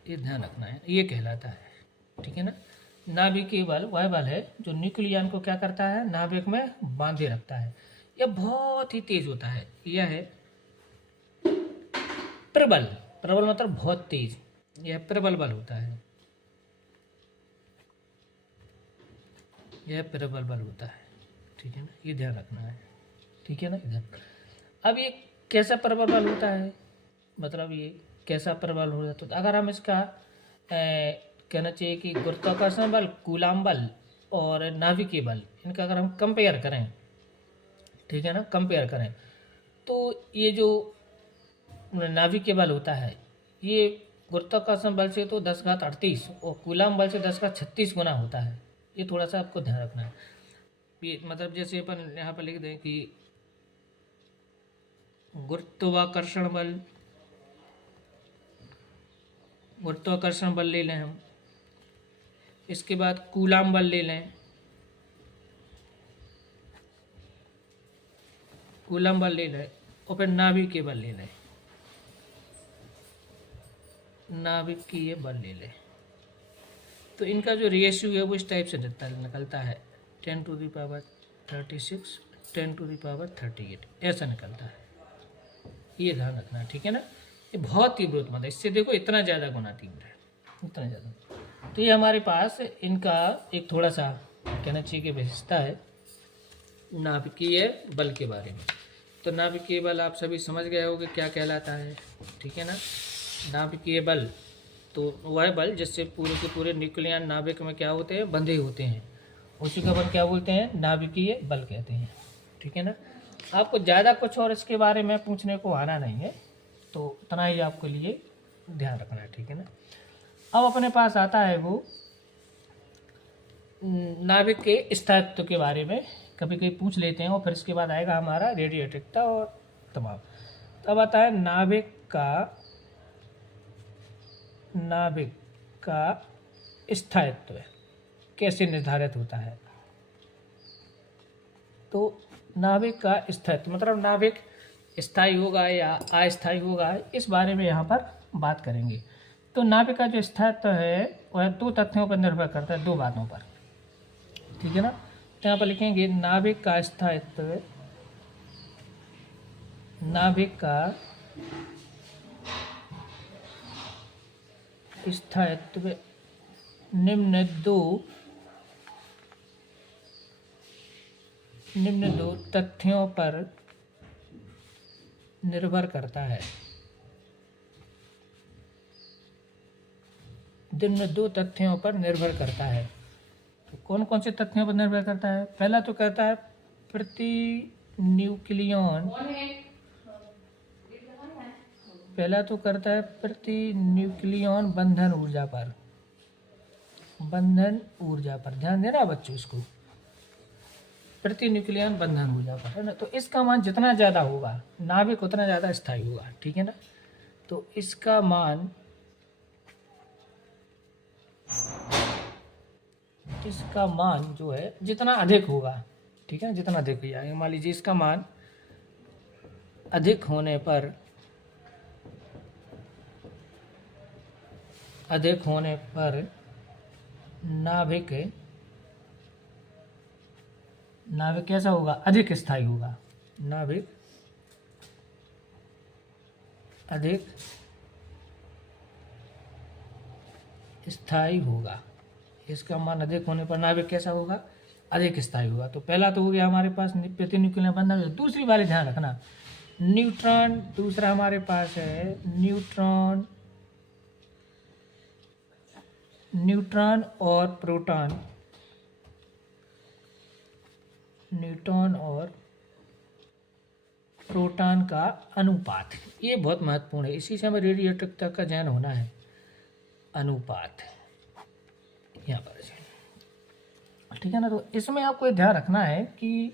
ये ध्यान रखना है, ये कहलाता है, ठीक है ना। नाभिकीय बल वह बल है जो न्यूक्लियन को क्या करता है, नाभिक में बांधे रखता है। यह बहुत ही तेज होता है, यह है प्रबल, प्रबल मतलब बहुत तेज, यह प्रबल बल होता है, यह प्रबल बल होता है, ठीक है ना, ये ध्यान रखना है, ठीक है ना इधर। अब ये कैसा प्रबल बल होता है, मतलब ये कैसा प्रबल हो जाता है, तो अगर हम इसका कहना चाहिए कि गुरुत्वाकर्षण बल, कूलाम बल और नाभिकीय बल, इनका अगर हम कंपेयर करें, ठीक है ना, कंपेयर करें, तो ये जो नाभिकीय बल होता है ये गुरुत्वाकर्षण बल से तो 10⁻38 और कूलाम बल से 10⁻36 गुना होता है। ये थोड़ा सा आपको ध्यान रखना है। ये मतलब जैसे अपन यहाँ पर लिख दें कि गुरुत्वाकर्षण बल, गुरुत्वाकर्षण बल ले लें हम, इसके बाद कूलाम बल ले लें, कूलाम बल ले लें, और फिर नाभिकीय बल ले लें, नाभिकीय बल ले लें, तो इनका जो रेशियो है वो इस टाइप से निकलता है 10⁻36 10⁻38 ऐसा निकलता है। ये ध्यान रखना है, ठीक है ना। ये बहुत तीव्र उत्पाद है, इससे देखो इतना ज़्यादा गुना तीव्र है, इतना ज़्यादा। तो ये हमारे पास इनका एक थोड़ा सा कहना चाहिए कि विशेषता है नाभिकीय बल के बारे में। तो नाभिकीय बल आप सभी समझ गए होंगे क्या कहलाता है, ठीक है ना। नाभिकीय बल तो वह बल जिससे पूरे के पूरे न्यूक्लियन नाभिक में क्या होते हैं, बंधे होते हैं, उसी का बल क्या बोलते हैं, नाभिकीय बल कहते हैं, ठीक है ना। आपको ज़्यादा कुछ और इसके बारे में पूछने को आना नहीं है, तो उतना ही आपके लिए ध्यान रखना है, ठीक है ना। अब अपने पास आता है वो नाभिक के स्थायित्व के बारे में, कभी कभी पूछ लेते हैं, और फिर इसके बाद आएगा हमारा रेडिएटिविटी और तमाम। तब आता है नाभिक का स्थायित्व कैसे निर्धारित होता है। तो नाभिक का स्थायित्व मतलब नाभिक स्थायी होगा या अस्थायी होगा, इस बारे में यहाँ पर बात करेंगे। तो नाभिक का जो स्थायित्व है वह दो तथ्यों पर निर्भर करता है, दो बातों पर, ठीक है ना। तो यहाँ पर लिखेंगे नाभिक का स्थायित्व, नाभिक का स्थायित्व निम्न दो तथ्यों पर निर्भर करता है, निम्न दो तथ्यों पर निर्भर करता है। तो कौन कौन से तथ्यों पर निर्भर करता है, पहला तो कहता है प्रति न्यूक्लियन, पहला तो करता है प्रति न्यूक्लियन बंधन ऊर्जा पर, बंधन ऊर्जा पर ध्यान देना बच्चों, इसको प्रति न्यूक्लियन बंधन ऊर्जा पर, है ना। तो इसका मान जितना ज़्यादा होगा नाभिक उतना ज़्यादा स्थायी होगा, ठीक है ना। तो इसका मान जो है जितना अधिक होगा, ठीक है, जितना अधिक हो जाएगा, मान लीजिए इसका मान अधिक होने पर नाभिक कैसा होगा, अधिक स्थायी होगा, नाभिक अधिक स्थायी होगा। इसका मान अधिक होने पर नाभिक कैसा होगा, अधिक स्थायी होगा। तो पहला तो हो गया हमारे पास प्रति न्यूक्लियन बंधन। दूसरी वाली ध्यान रखना, न्यूट्रॉन, दूसरा हमारे पास है न्यूट्रॉन और प्रोटॉन, न्यूट्रॉन और प्रोटॉन का अनुपात, ये बहुत महत्वपूर्ण है, इसी से हमें रेडिएटिविटी का ज्ञान होना है। अनुपात यहाँ पर, ठीक है ना। तो इसमें आपको ये ध्यान रखना है कि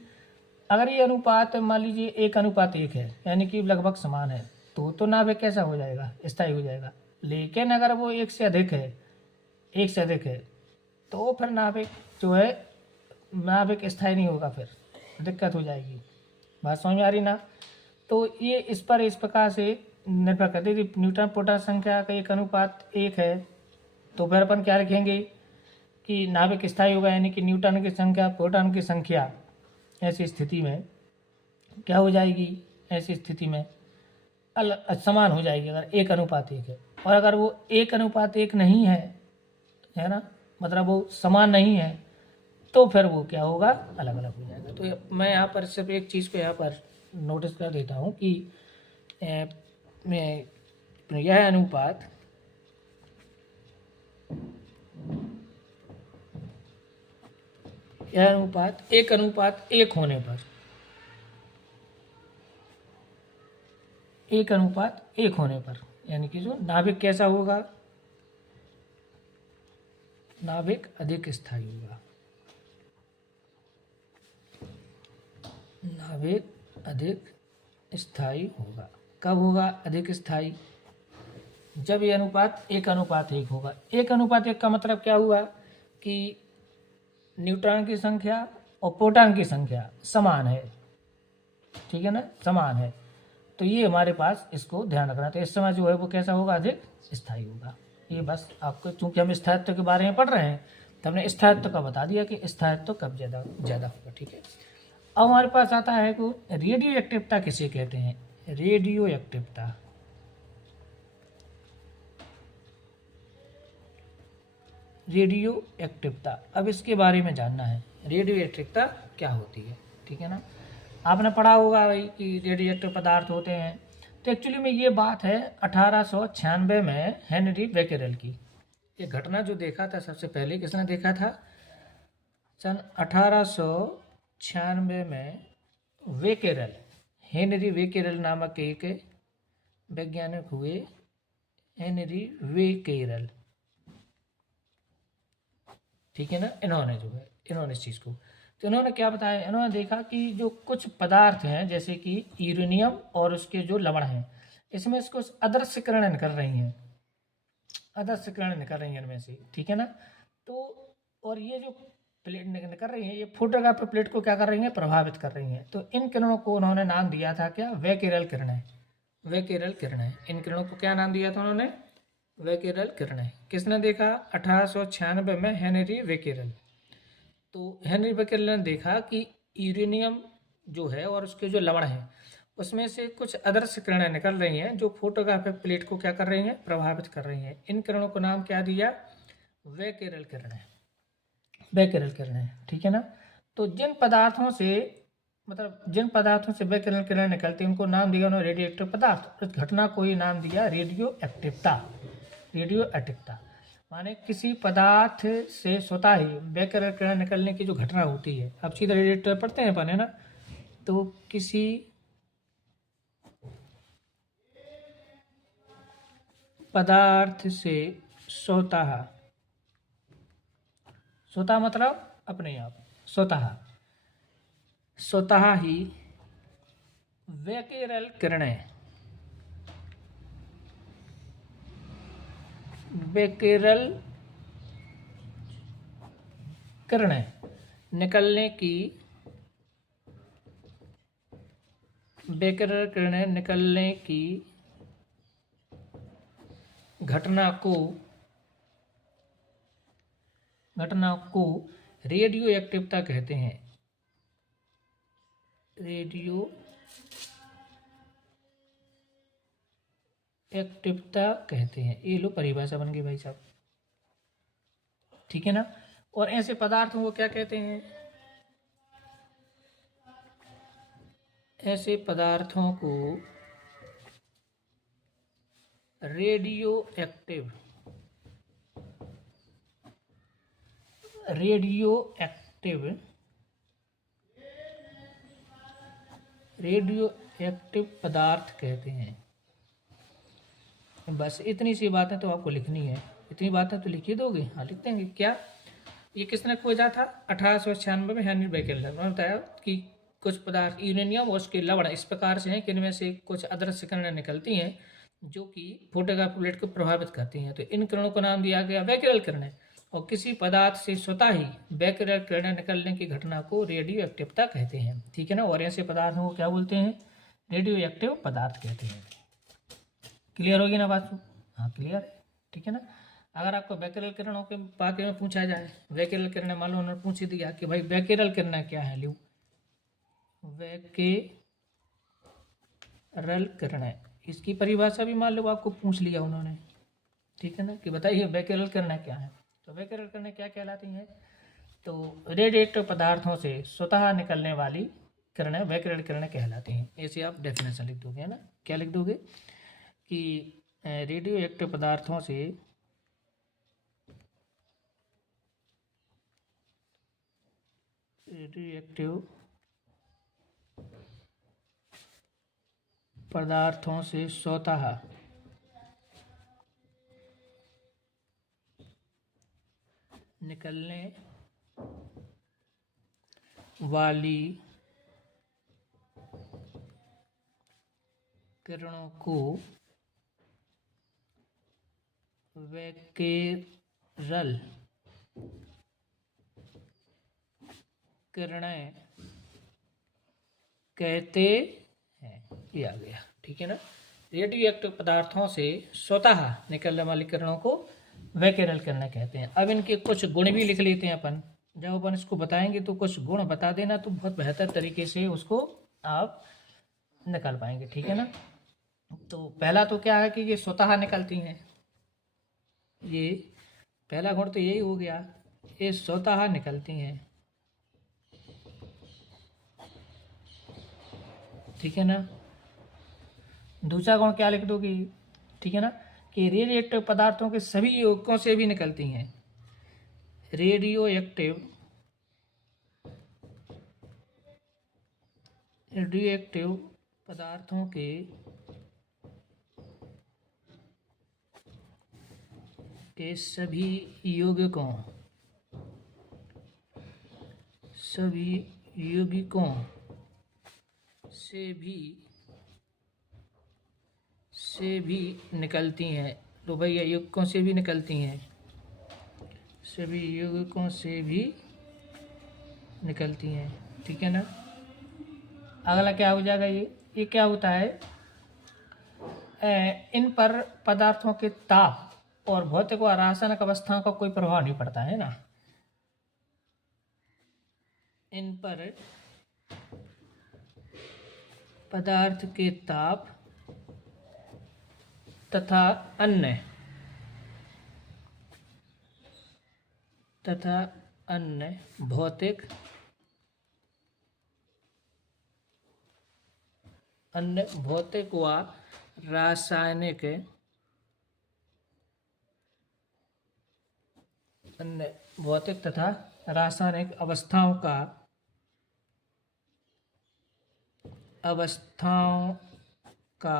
अगर ये अनुपात मान लीजिए 1:1 है, यानी कि लगभग समान है, तो नाभिक कैसा हो जाएगा, स्थायी हो जाएगा। लेकिन अगर वो 1 से अधिक है, 1 से अधिक है, तो फिर नाभिक जो है, नाभिक स्थायी नहीं होगा, फिर दिक्कत हो जाएगी। बात समझ में आ रही ना। तो ये इस प्रकार से निर्भर करती है। न्यूट्रॉन प्रोटॉन संख्या का 1:1 है, तो फिर अपन क्या रखेंगे कि नाभिक स्थायी होगा, यानी कि न्यूट्रॉन की संख्या प्रोटॉन की संख्या ऐसी स्थिति में क्या हो जाएगी, ऐसी स्थिति में समान हो जाएगी अगर 1:1 है। और अगर वो 1:1 नहीं है ना, मतलब वो समान नहीं है, तो फिर वो क्या होगा, अलग अलग हो जाएगा। तो मैं यहाँ पर सिर्फ एक चीज़ को यहाँ पर नोटिस कर देता हूँ कि यह अनुपात यह अनुपात 1:1 होने पर 1:1 होने पर यानी कि जो नाभिक कैसा होगा, नाभिक अधिक स्थायी होगा। नाभिक अधिक स्थायी होगा। कब होगा अधिक स्थायी, जब ये अनुपात 1:1 होगा। 1:1 का मतलब क्या हुआ कि न्यूट्रॉन की संख्या और प्रोटॉन की संख्या समान है, ठीक है ना, समान है। तो ये हमारे पास इसको ध्यान रखना। तो इस समय जो है वो कैसा होगा, अधिक स्थायी होगा। ये बस आपको, चूंकि हम स्थायित्व के बारे में पढ़ रहे हैं, तो हमने स्थायित्व का बता दिया कि स्थायित्व कब ज़्यादा होगा, ठीक है। अब हमारे पास आता है को रेडियो एक्टिवता किसे कहते हैं, रेडियो एक्टिवता। रेडियो एक्टिवता, अब इसके बारे में जानना है, रेडियो एक्टिवता क्या होती है, ठीक है ना। आपने पढ़ा होगा भाई कि रेडियो एक्टिव पदार्थ होते हैं। तो एक्चुअली में ये बात है 1896 में हेनरी बेकेरेल की। ये घटना जो देखा था सबसे पहले किसने देखा था, सन 1896 में बेकेरेल, हेनरी बेकेरेल नामक एक वैज्ञानिक हुए, हेनरी बेकेरेल, ठीक है ना। इन्होंने इस चीज़ को, तो इन्होंने क्या बताया, इन्होंने देखा कि जो कुछ पदार्थ हैं जैसे कि यूरेनियम और उसके जो लवण हैं, इसमें इसको अदृश्य किरणें निकल रही हैं, अदृश्य किरणें निकल रही हैं इनमें से, ठीक है ना। तो और ये जो प्लेट निकल रही है, ये फोटोग्राफर प्लेट को क्या कर रही हैं, प्रभावित कर रही हैं। तो इन किरणों को उन्होंने नाम दिया था क्या, बेकेरेल किरणें। बेकेरेल किरणें, इन किरणों को क्या नाम दिया था उन्होंने, बेकेरेल किरणें। किसने देखा, 1896 में हेनरी बेकेरेल। तो हेनरी बेकेरेल ने देखा कि यूरेनियम जो है और उसके जो लवण है, उसमें से कुछ अदृश्य किरणें निकल रही हैं जो फोटोग्राफिक प्लेट को क्या कर रही हैं, प्रभावित कर रही हैं। इन किरणों को नाम क्या दिया, बेकेरेल किरणें, बेकेरेल किरणें, ठीक है ना। तो जिन पदार्थों से बेकेरेल किरणें निकलती हैं उनको नाम दिया उन्होंने रेडियो एक्टिव पदार्थ। इस घटना को ही नाम दिया रेडियो एक्टिवता। रेडियो एक्टिवता माने किसी पदार्थ से स्वतः ही बेकेरेल किरण निकलने की जो घटना होती है। अब सीधा रेडिएटर पढ़ते हैं अपन, है ना। तो किसी पदार्थ से स्वतः मतलब अपने आप, स्वतः ही बेकेरेल किरणें निकलने की घटना को रेडियो एक्टिवता कहते हैं। रेडियो एक्टिवता कहते हैं। ये लो परिभाषा बन गई भाई साहब, ठीक है ना। और ऐसे पदार्थों को क्या कहते हैं, ऐसे पदार्थों को रेडियो एक्टिव पदार्थ कहते हैं। बस इतनी सी बातें तो आपको लिखनी है, इतनी बातें तो लिख ही दोगे। हाँ लिख देंगे। क्या ये किसने खोजा था, 1896 में हेनरी बेकेरेल ने बताया कि कुछ पदार्थ यूरेनियम और उसके लवण इस प्रकार से हैं कि इनमें से कुछ अदृश्य किरणें निकलती हैं जो कि फोटोग्राफी को प्रभावित करती हैं। तो इन किरणों को नाम दिया गया बैक्यूरेल किरणें। और किसी पदार्थ से स्वतः ही बैक्यूरेल किरणें निकलने की घटना को रेडियो एक्टिवता कहते हैं। ठीक है ना। और ऐसे पदार्थों को क्या बोलते हैं? रेडियो एक्टिव पदार्थ कहते हैं। क्लियर होगी ना बात? हाँ क्लियर है। ठीक है ना। अगर आपको बैक्यूरेल किरणों के बारे में पूछा जाए, बैक्यूरेल किरणें मान लो उन्होंने पूछ दिया कि भाई बैक्यूरेल किरणें क्या है, ल्यू बैक्यूरेल किरणें, इसकी परिभाषा भी मान लो आपको पूछ लिया उन्होंने। ठीक है ना, कि बताइए बैक्यूरेल किरणें क्या है। तो बैक्यूरेल किरणें क्या कहलाती हैं? तो रेडिएटिव पदार्थों से स्वतः निकलने वाली किरणें बैक्यूरेल किरणें कहलाती हैं। ऐसे आप डेफिनेशन लिख दोगे, है ना। क्या लिख दोगे? कि रेडियो एक्टिव पदार्थों से रेडियोएक्टिव पदार्थों से स्वतः निकलने वाली किरणों को बैक्यूरेल किरणें कहते हैं। ये आ गया। ठीक है ना। रेडियो एक्टिव पदार्थों से स्वतः निकलने वाली किरणों को बैक्यूरेल किरणें कहते हैं। अब इनके कुछ गुण भी लिख लेते हैं अपन। जब अपन इसको बताएंगे तो कुछ गुण बता देना, तो बहुत बेहतर तरीके से उसको आप निकाल पाएंगे। ठीक है ना। तो पहला तो क्या है कि ये स्वतः निकलती हैं। ये पहला गुण तो यही हो गया, ये स्वतः निकलती हैं। ठीक है ना। दूसरा गुण क्या लिख दोगे? ठीक है ना, कि रेडियोएक्टिव पदार्थों के सभी यौगिकों से भी निकलती हैं। रेडियोएक्टिव पदार्थों के सभी यौगिकों से भी निकलती हैं। तो भैया यौगिकों से भी निकलती हैं, सभी यौगिकों से भी निकलती हैं। ठीक है ना। अगला क्या हो जाएगा? ये क्या होता है? इन पर पदार्थों के ताप और भौतिक व रासायनिक अवस्थाओं का कोई प्रभाव नहीं पड़ता है ना। इन पर पदार्थ के ताप तथा अन्य भौतिक व रासायनिक अवस्थाओं का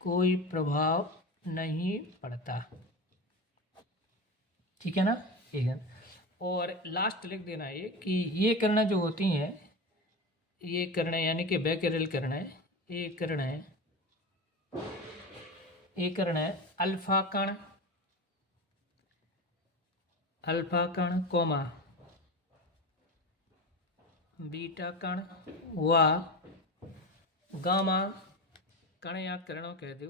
कोई प्रभाव नहीं पड़ता। ठीक है ना। ठीक है। और लास्ट लिख देना ये कि ये किरणें जो होती हैं, ये किरणें यानी कि बैक्यूरेल किरणें, ये किरणें अल्फा कण कोमा बीटा कण व गामा कण या किरणों कह दो,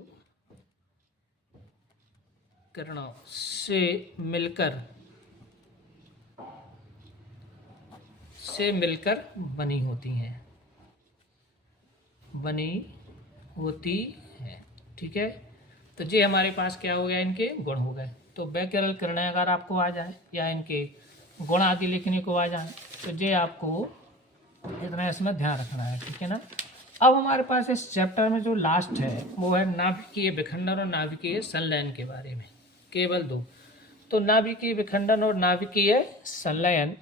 किरणों से मिलकर बनी होती हैं। ठीक है। तो ये हमारे पास क्या हो गया? इनके गुण हो गए। तो बैक्यूरेल किरणें अगर आपको आ जाए या इनके गुण आदि लिखने को आ जाए तो ये आपको इतना इसमें ध्यान रखना है। ठीक है ना। अब हमारे पास इस चैप्टर में जो लास्ट है वो है नाभिकीय विखंडन और नाभिकीय संलयन के बारे में, केवल 2। तो नाभिकीय विखंडन और नाभिकीय संलयन